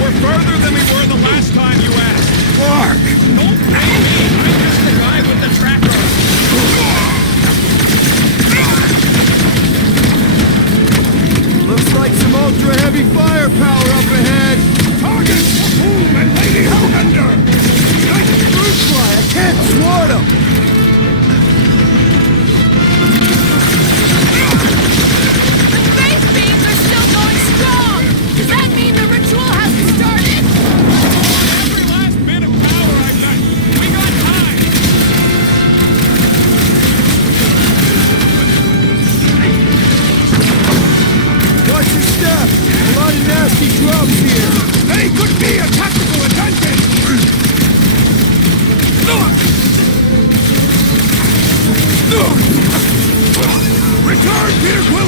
We're further than we were the last time you asked. Clark! Don't blame me, I'm just the guy with the tracker. Looks like some ultra-heavy firepower up ahead. Target Foom and Lady Hellbender. Nice fruit fly. I can't swat him. The space beams are still going strong! Does that mean the ritual hasn't started? Every last bit of power I've got. We got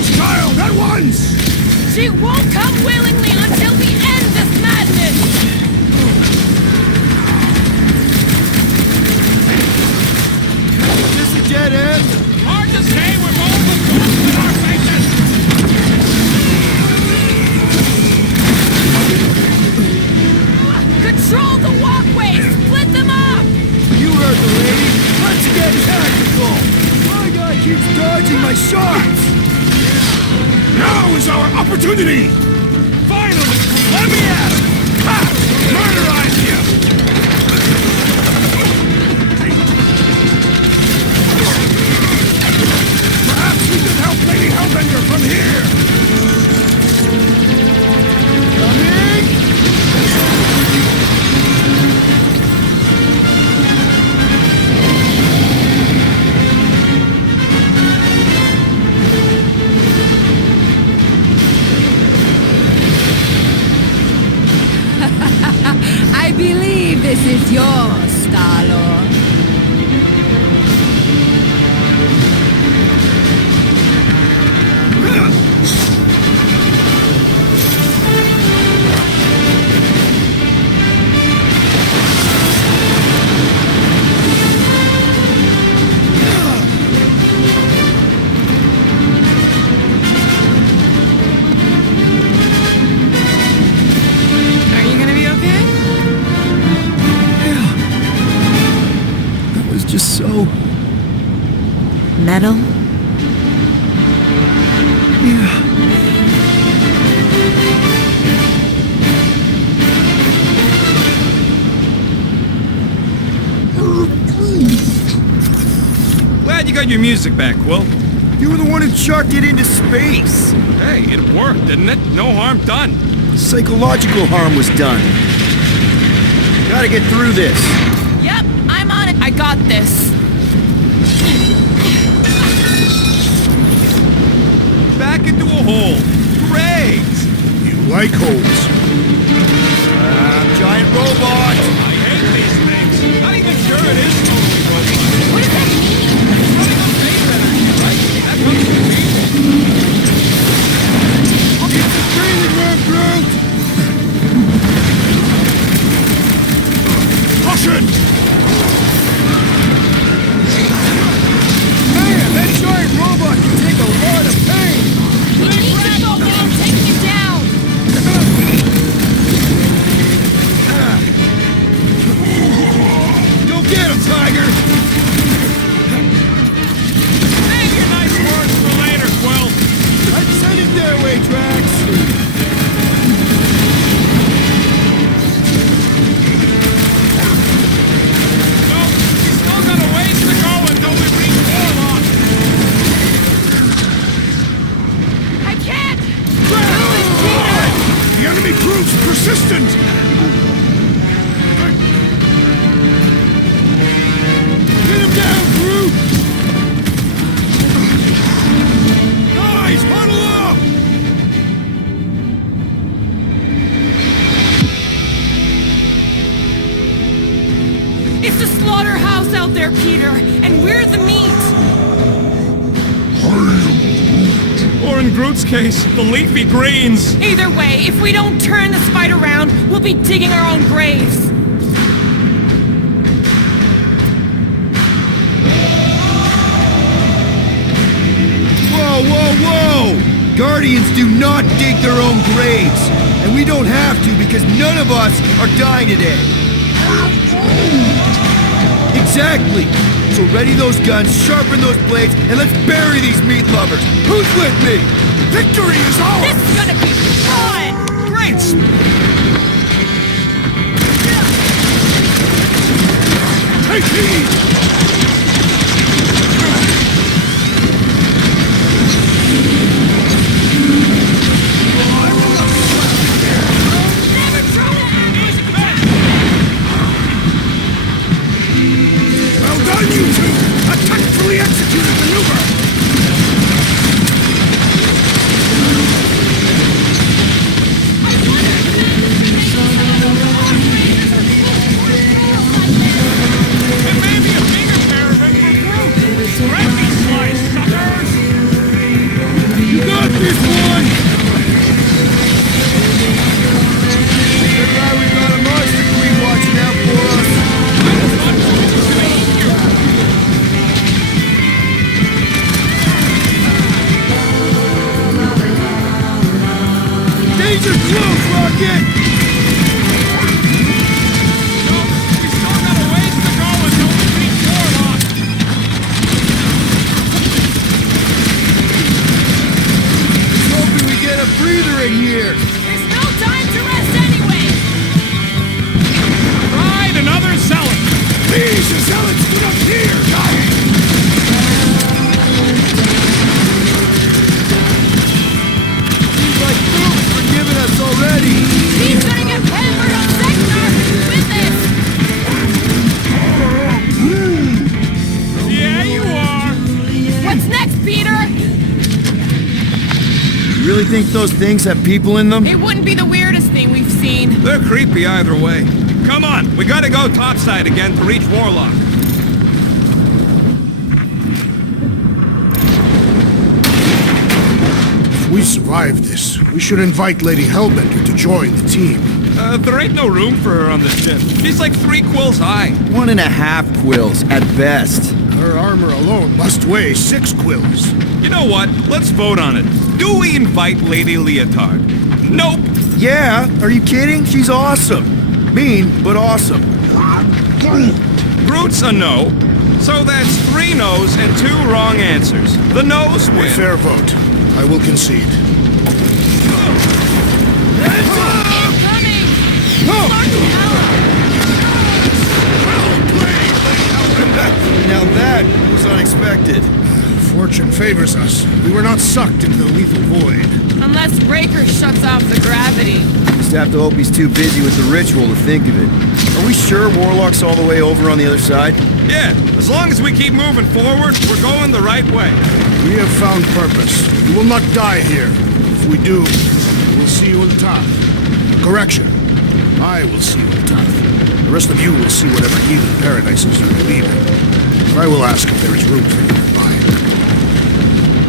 Ghost child, at once! She won't come willingly until we end this madness! Is this a dead end? Hard to say with all the ghosts in our faces! Control the walkway! Split them up! You heard the lady. Let's get tactical. My guy keeps dodging my shots. Now is our opportunity! Finally! Let me at him! Ha! Murderize you! Perhaps we can help Lady Hellbender from here! Coming. I believe this is yours, Star-Lord. Are you gonna be okay? That was just so. Metal? Yeah. Glad you got your music back, Quill. You were the one who chucked it into space. Hey, it worked, didn't it? No harm done. Psychological harm was done. Gotta get through this. Yep, I'm on it. I got this. Back into a hole. Great! You like holes. Giant robot. I hate these things. Not even sure it is totally broken. What does that mean? Running on base energy, right? That comes from me. It's a breathing room, Groot. Caution! Man, that giant robot can take a lot of pain. We need to go and take you down! Go get him, Tiger. Save your nice words for later, Quill. I'd send it their way, Drax. No, we still got a ways to go until we reach Warlock. I can't! The enemy proves persistent! Get him down, Groot. Guys, huddle up. It's the slaughterhouse out there, Peter, and we're the meat. Or in Groot's case, the leafy greens. Either way, if we don't turn this fight around, we'll be digging our own graves. Whoa, whoa, whoa! Guardians do not dig their own graves. And we don't have to because none of us are dying today. Exactly! So ready those guns, sharpen those blades, and let's bury these meat lovers. Who's with me? Victory is ours! This is gonna be fun! Great! Take heed! Never try to ambush Well done, you two! A tactfully executed maneuver! It may be a think those things have people in them? It wouldn't be the weirdest thing we've seen. They're creepy either way. Come on, we gotta go topside again to reach Warlock. If we survive this, we should invite Lady Hellbender to join the team. There ain't no room for her on the ship. She's like 3 quills high. 1.5 quills, at best. Her armor alone must weigh 6 quills. You know what? Let's vote on it. Do we invite Lady Leotard? Nope. Yeah, are you kidding? She's awesome. Mean, but awesome. Groot's a no. So that's 3 no's and 2 wrong answers. The no's A win. fair vote. I will concede. Incoming! Now that was unexpected. Fortune favors us. We were not sucked into the lethal void. Unless Breaker shuts off the gravity. Just have to hope he's too busy with the ritual to think of it. Are we sure Warlock's all the way over on the other side? Yeah, as long as we keep moving forward, we're going the right way. We have found purpose. We will not die here. If we do, we'll see you in Tath. Correction. I will see you in Tath. The rest of you will see whatever heathen paradises you believe in. But I will ask if there is room for you in mine.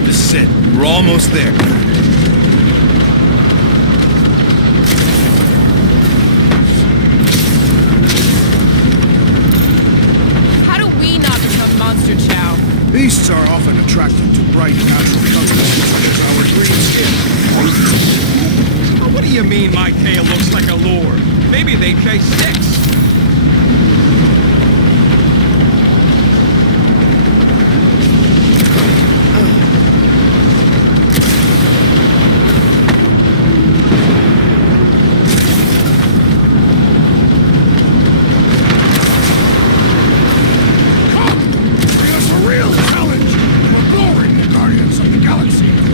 Just sit. We're almost there. How do we not become monster chow? Beasts are often attracted to bright natural colors, such as our green skin. What do you mean my tail looks like a lure? Maybe they chase sticks.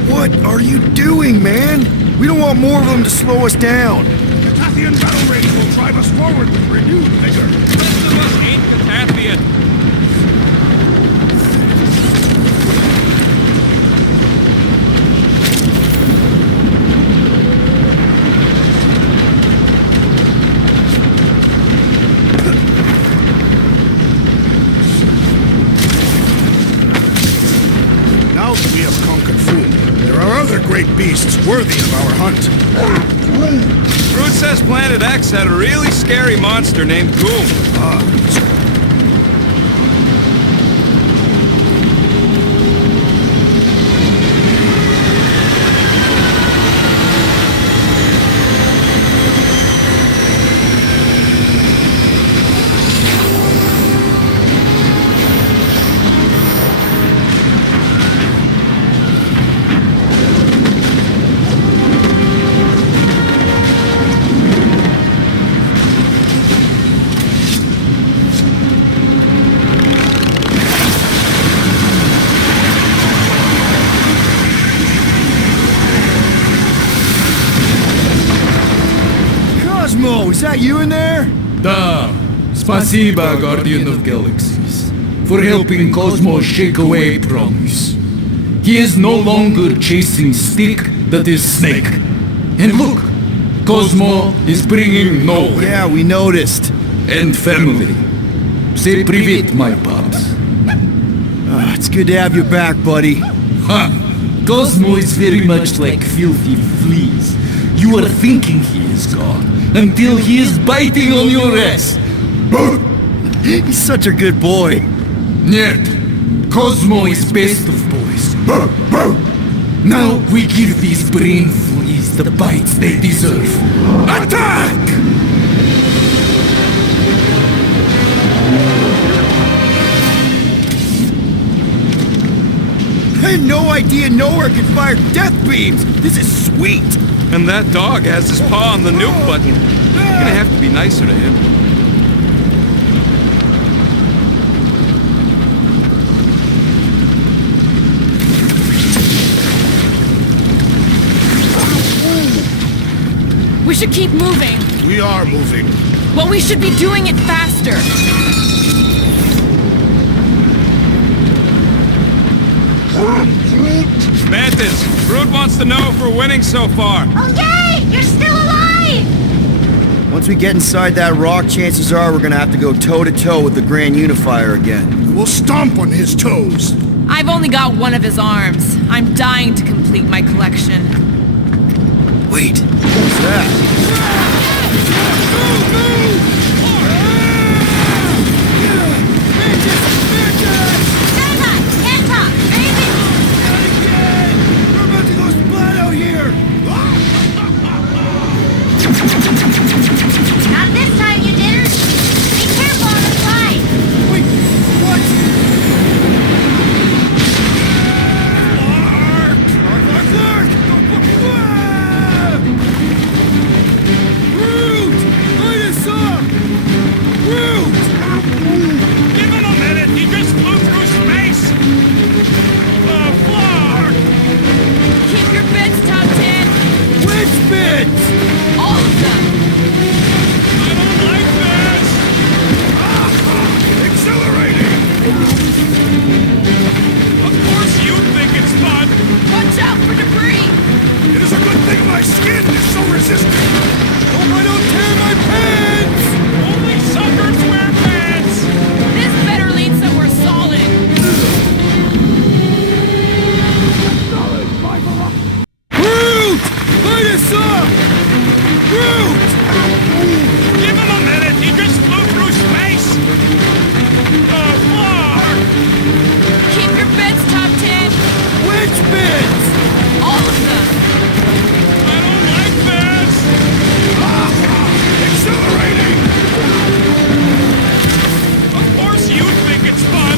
What are you doing, man? We don't want more of them to slow us down. The Cathathian battle rage will drive us forward with renewed vigor. The rest of us ain't Catastrophic. Now that we have conquered Foom, there are other great beasts worthy of our hunt. Groot says Planet X had a really scary monster named Goom. Cosmo, is that you in there? Da, spasiba, Guardian of Galaxies, for helping Cosmo shake away promise. He is no longer chasing stick that is snake. And look, Cosmo is bringing nowhere. Yeah, we noticed. And family. Say privet, my pops. It's good to have you back, buddy. Ha! Cosmo is very much like filthy fleas. You are thinking he is gone, until he is biting on your ass. He's such a good boy. Нет, Cosmo is best of boys. Now we give these brain fleas the bites they deserve. Attack! I had no idea nowhere could fire death beams. This is sweet. And that dog has his paw on the nuke button. You're gonna have to be nicer to him. We should keep moving. We are moving. Well, we should be doing it faster. Mad this. Groot wants to know if we're winning so far. Oh, yay! You're still alive! Once we get inside that rock, chances are we're gonna have to go toe-to-toe with the Grand Unifier again. We'll stomp on his toes. I've only got one of his arms. I'm dying to complete my collection. Wait, what's that? Santa! Santa! Baby! We're about to go splat out here! Not this time, you didn't! Be careful on the slide! Wait, what? Give him a minute! He just flew through space! Flark! Keep your bits tucked in. Which bits? All of them. I don't like this! Accelerating! Of course you think it's fun! Watch out for debris. It is a good thing my skin is so resistant! Hope I don't tear my pants! Only suckers wear pants! This better lead somewhere solid. Groot! Light us up! Groot! Give him a minute! He just flew through space! Flark! Keep your bits tucked in. Which bits? All of them. I don't like this! Accelerating! Of course you think it's fun!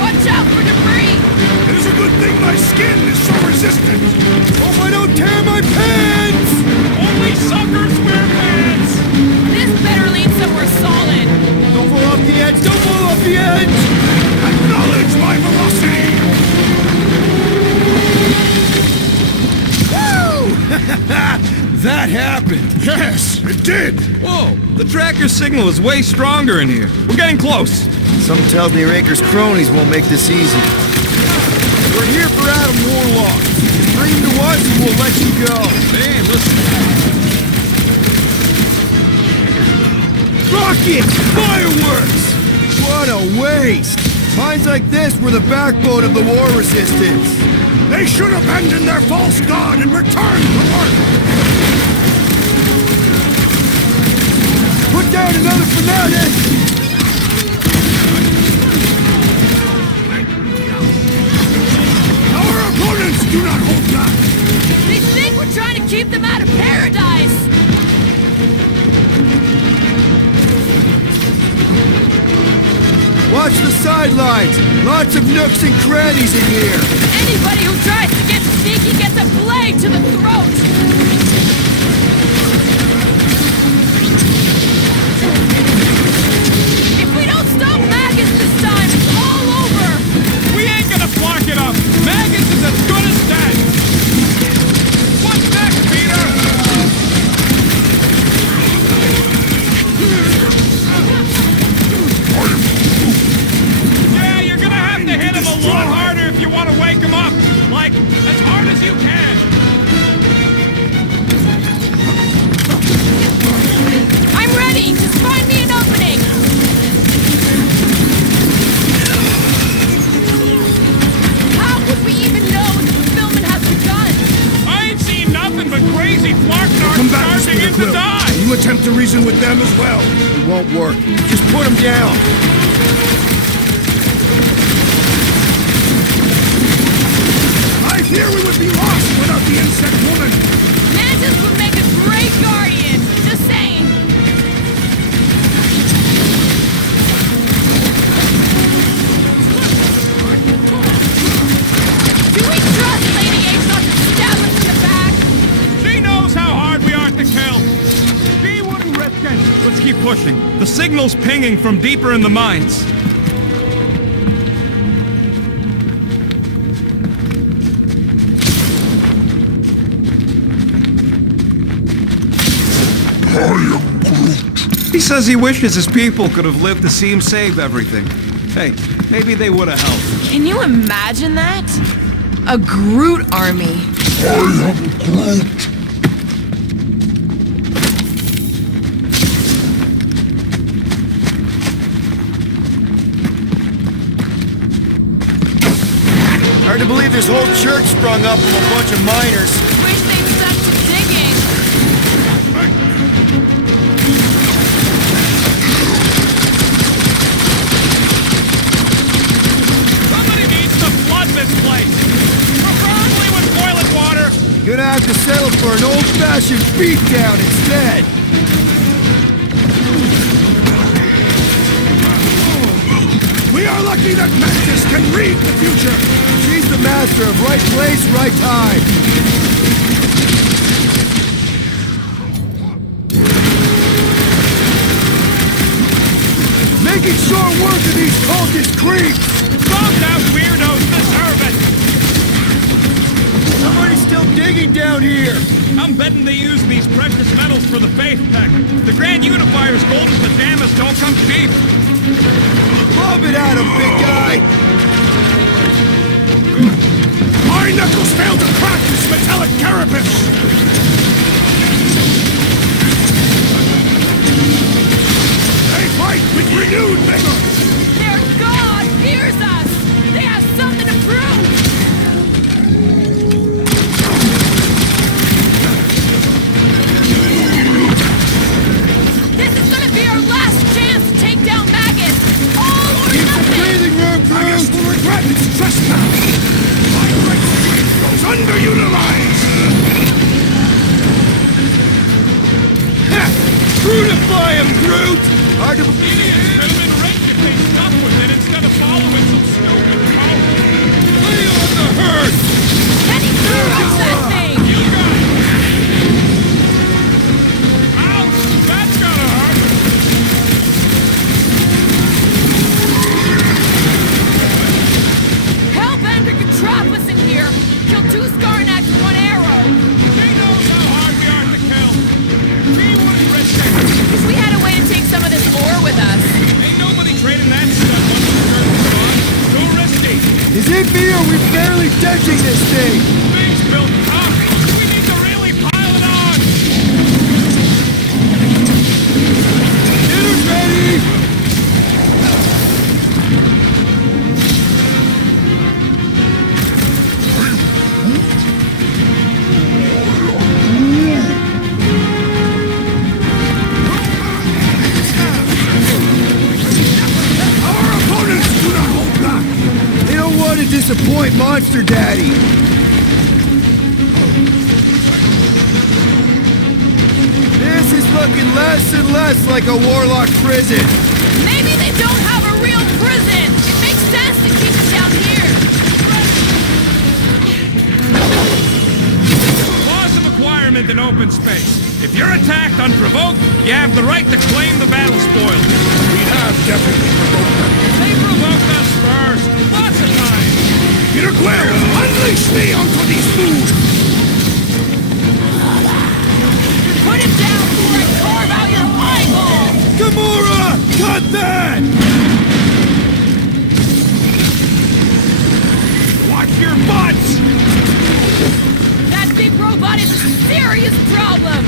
Watch out for debris. It is a good thing my skin is so resistant! Hope I don't tear my pants! Only suckers wear pants! This better lead somewhere solid. Don't fall off the edge! Don't fall off the edge! Acknowledge my velocity! That happened! Yes, it did! Whoa, the tracker signal is way stronger in here. We're getting close. Something tells me Raker's cronies won't make this easy. We're here for Adam Warlock. Bring him to us and we'll let you go. Hey, listen. Rockets! Fireworks! What a waste! Mines like this were the backbone of the war resistance. They should abandon their false god and return to work! Put down another fanatic! Our opponents do not hold back! They think we're trying to keep them out of paradise. Watch the sidelines! Lots of nooks and crannies in here! Anybody who tries to get sneaky gets a blade to the throat. If we don't stop Magus this time, it's all over. We ain't gonna flark it up! Magus is as good as dead! What's next, Peter? Yeah, you're gonna have to hit him a lot harder if you want to wake him up! Like, as hard as you can! I'm ready. Just find me an opening. How would we even know the fulfillment has begun? I ain't seen nothing but crazy flarknards Come back, charging Mr. in to Quill. die! You attempt to reason with them as well. It won't work. Just put him down! I fear we would be lost without the insect woman. Mantis would make a great guardian. Just saying. Do we trust Lady H not to stab us in the back? She knows how hard we are to kill! She wouldn't risk it! Let's keep pushing. The signal's pinging from deeper in the mines. He says he wishes his people could have lived to see him save everything. Hey, maybe they would have helped. Can you imagine that? A Groot army. I am Groot. Hard to believe this whole church sprung up from a bunch of miners. Wish they'd stuck to digging. Somebody needs to flood this place. Preferably with toilet water. Gonna have to settle for an old-fashioned beatdown instead. We are lucky that Mantis can read the future. She's the master of right place, right time. Making short work of these cultist creeps. Those out weirdos deserve it. Somebody's still digging down here. I'm betting they use these precious metals for the faith tech. The Grand Unifier's golden pajamas don't come cheap. Love it at him, big guy. My knuckles failed to crack this metallic carapace. They fight with renewed vigor. Their god fears us! They have something to prove! This is gonna be our last chance to take down Maggot! All or nothing! Breathing room, Magus will regret its trespass. My right strength goes underutilized. Brutify him, Groot! Hard to Idiots could have been rich if they stuck with it instead of following some stupid code. lay on the herd! Kenny fix that thing! You got it! Ouch! That's gotta hurt! Hellbender could trap us in here! Kill 2 Skarnaks with 1 arrow! He knows how hard we are to kill. We wouldn't risk it. Wish we had a way to take some of this ore with us. Ain't nobody trading that stuff on the church gone. Too risky. Is it me or are we barely denting this thing? Things built up. We need to really pile it on. Dinner's ready! Our opponents do not hold back. They don't want to disappoint Monster Daddy. This is looking less and less like a warlock prison. Maybe they don't have a real prison! It makes sense to keep it down here! Laws of acquirement in open space. If you're attacked unprovoked, you have the right to claim the battle spoils. We have definitely provoked them. They provoked us first. Lots of times. Peter Quill, unleash me onto these fools. Put him down before I carve out your eyeball! Gamora! Cut that! Watch your butts! That big robot is a serious problem!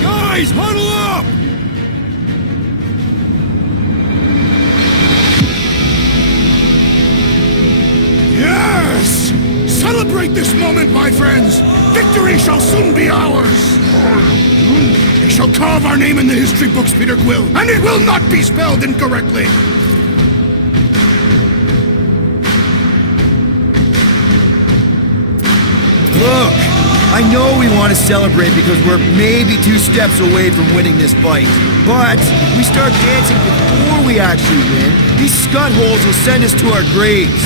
Guys, huddle up! Yes! Celebrate this moment, my friends! Victory shall soon be ours! They shall carve our name in the history books, Peter Quill, and it will not be spelled incorrectly! Look, I know we want to celebrate because we're maybe 2 steps away from winning this fight. But if we start dancing before we actually win, these scut holes will send us to our graves.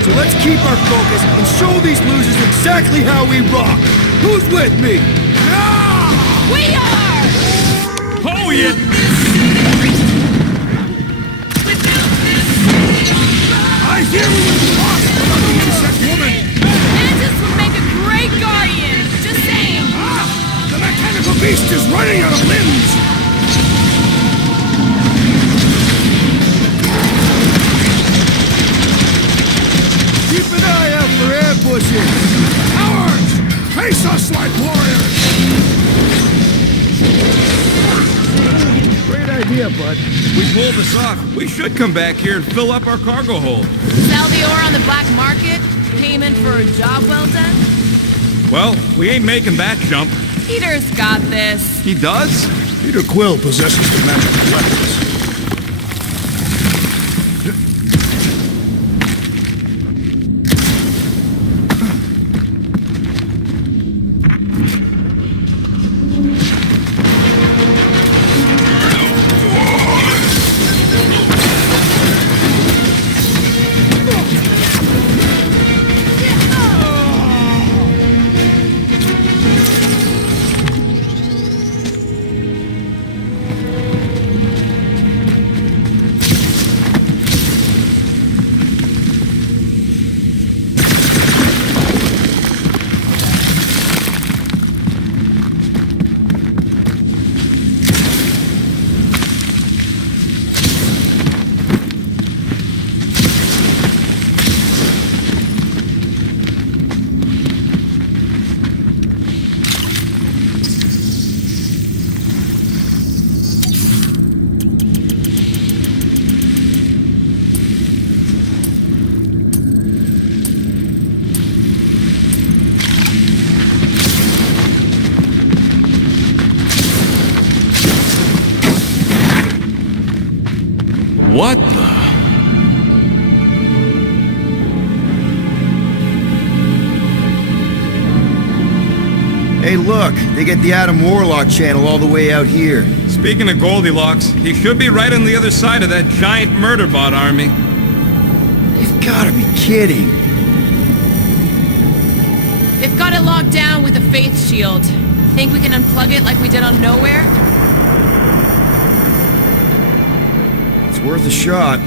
So let's keep our focus and show these losers exactly how we rock. Who's with me? We are! Oh, yeah! I hear we will be lost without the insect woman! Mantis would make a great guardian! Just saying! The mechanical beast is running out of limbs! bushes! Cowards! Face us like warriors! Great idea, bud. We pulled this off. We should come back here and fill up our cargo hold. Sell the ore on the black market? Payment for a job well done? Well, we ain't making that jump. Peter's got this. He does? Peter Quill possesses the magical weapons. What the? Hey, look, they get the Adam Warlock channel all the way out here. Speaking of Goldilocks, he should be right on the other side of that giant murder bot army. You've gotta be kidding. They've got it locked down with a faith shield. Think we can unplug it like we did on Nowhere? It's worth a shot.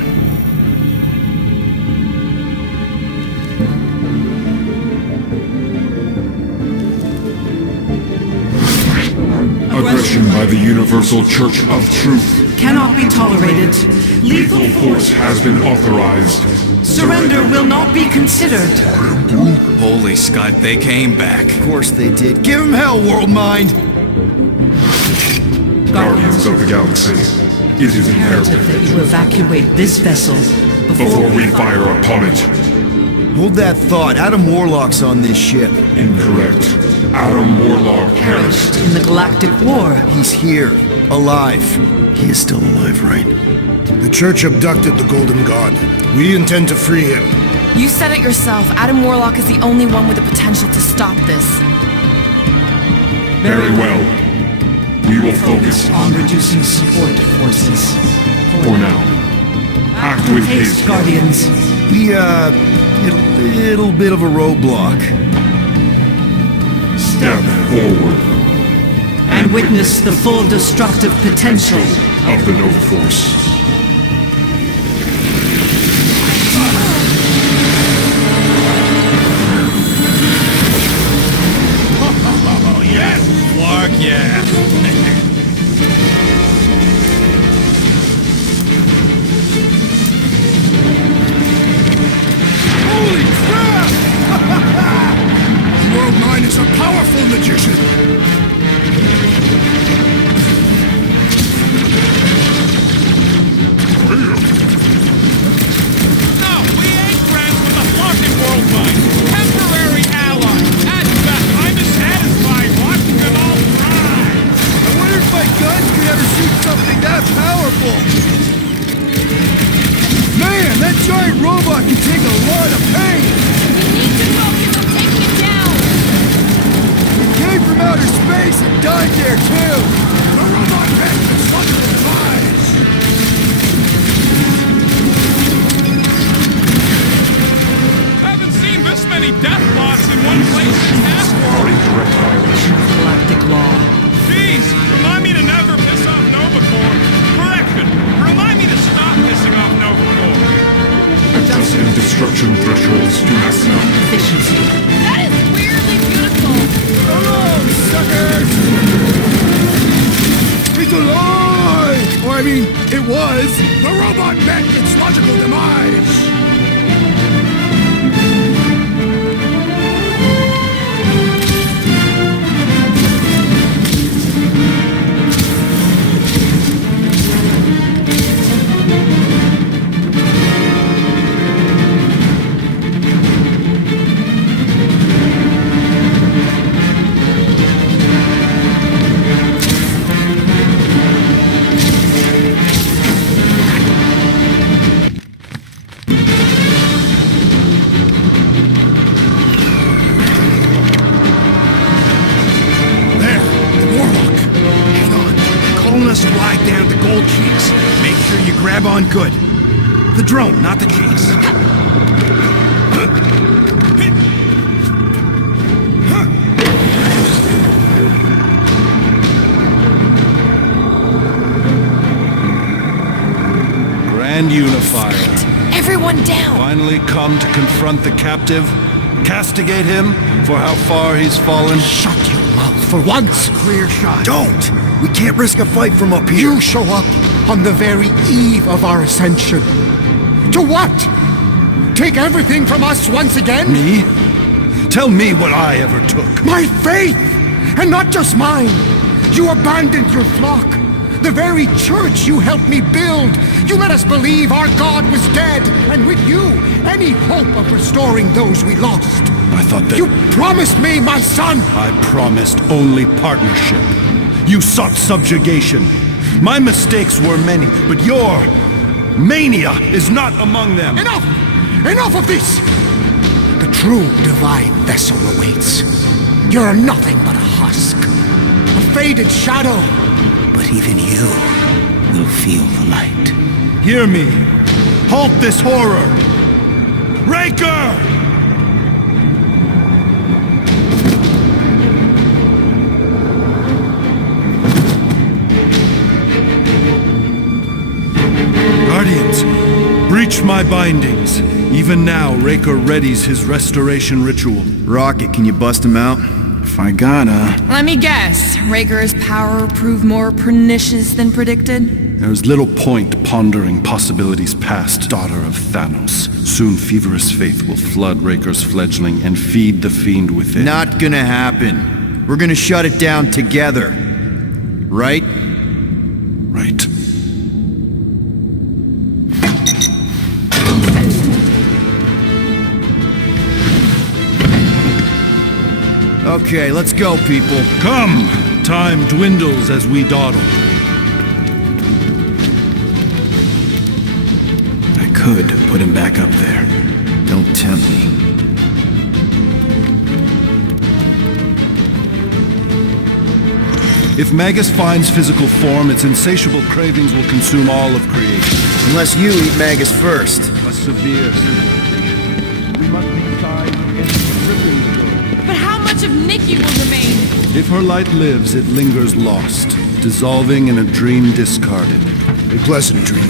Aggression by the Universal Church of Truth. Cannot be tolerated. Lethal force has been authorized. Surrender will not be considered. Holy Scott, they came back. Of course they did. Give them hell, World Mind! Guardians of the Galaxy, it is Imperative that imperative you evacuate this vessel before we fire upon it. Hold that thought. Adam Warlock's on this ship. Incorrect. Adam Warlock perished. in the Galactic War. He's here. Alive. He is still alive, right? The Church abducted the Golden God. We intend to free him. You said it yourself. Adam Warlock is the only one with the potential to stop this. Very well. We will focus On reducing support forces. for now. Act with Haste, haste. Guardians. We, hit a little bit of a roadblock. Step forward And witness the full destructive potential. of the Nova Force. Yes! Clark, yeah. Holy crap! World Mind is a powerful magician. No, we ain't friends with the fucking World Mind. Temporary ally. At best, I'm dissatisfied watching them all try. I wonder if my guns could ever shoot something that powerful. Man, that giant robot can take a lot of pain. We need to focus on taking it down. It came from outer space and died there too. The robot man can slaughter the lives. Haven't seen this many death bots in one place since Asgard. Direct violation. Galactic law. Jeez, remind me to never piss off Nova Corps. Correction, remind me to stop pissing off Nova Corps. Adjust and destruction thresholds to maximum. Efficiency. That is weirdly beautiful. Hello, suckers! He's alive! Or I mean, it was. The robot met its logical demise. us fly down to Gold Cheeks. Make sure you grab on good. The drone, not the cheeks. Grand Unifier. Everyone down! Finally come to confront the captive, castigate him for how far he's fallen. Shut your mouth for once! Clear shot. Don't! We can't risk a fight from up here. You show up on the very eve of our ascension. To what? Take everything from us once again? Me? Tell me what I ever took. My faith! And not just mine! You abandoned your flock. The very church you helped me build. You let us believe our God was dead, and with you, any hope of restoring those we lost. I thought that... You promised me, my son! I promised only partnership. You sought subjugation. My mistakes were many, but your mania is not among them. Enough! Enough of this! The true divine vessel awaits. You're nothing but a husk. A faded shadow. But even you will feel the light. Hear me. Halt this horror. Raker! Guardians, breach my bindings. Even now, Raker readies his restoration ritual. Rocket, can you bust him out? If I gotta... Let me guess. Raker's power proved more pernicious than predicted? There's little point pondering possibilities past, daughter of Thanos. Soon feverous faith will flood Raker's fledgling and feed the fiend within. Not gonna happen. We're gonna shut it down together. Right? Right. Okay, let's go, people. Come! Time dwindles as we dawdle. I could put him back up there. Don't tempt me. If Magus finds physical form, its insatiable cravings will consume all of creation. Unless you eat Magus first. A severe simplification. We must decide against the ripping world. But how much of Nikki will remain? If her light lives, it lingers lost, dissolving in a dream discarded. A pleasant dream.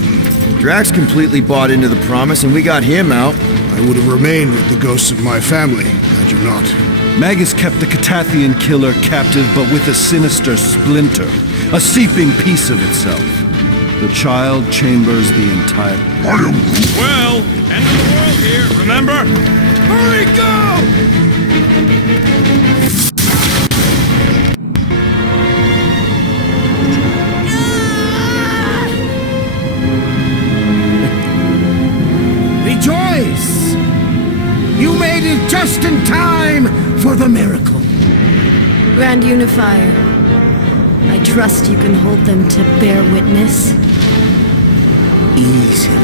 Drax completely bought into the promise, and we got him out. I would have remained with the ghosts of my family, had you not. Magus kept the Catathian killer captive, but with a sinister splinter, a seeping piece of itself. The child chambers the entire... Well, end of the world here, remember? Hurry, go! Rejoice! You made it just in time for the miracle. Grand Unifier, I trust you can hold them to bear witness. Easily.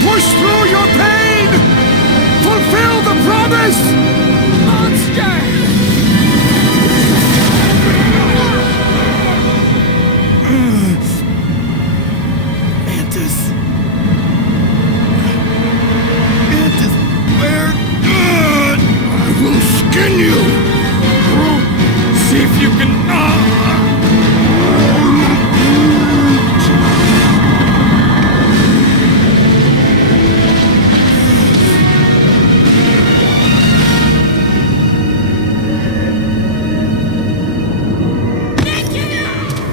Push through your pain! Fulfill the promise! Monster! Mantis. fucking...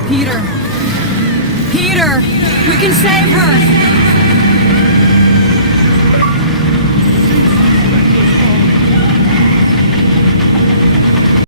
Peter! Peter! We can save her!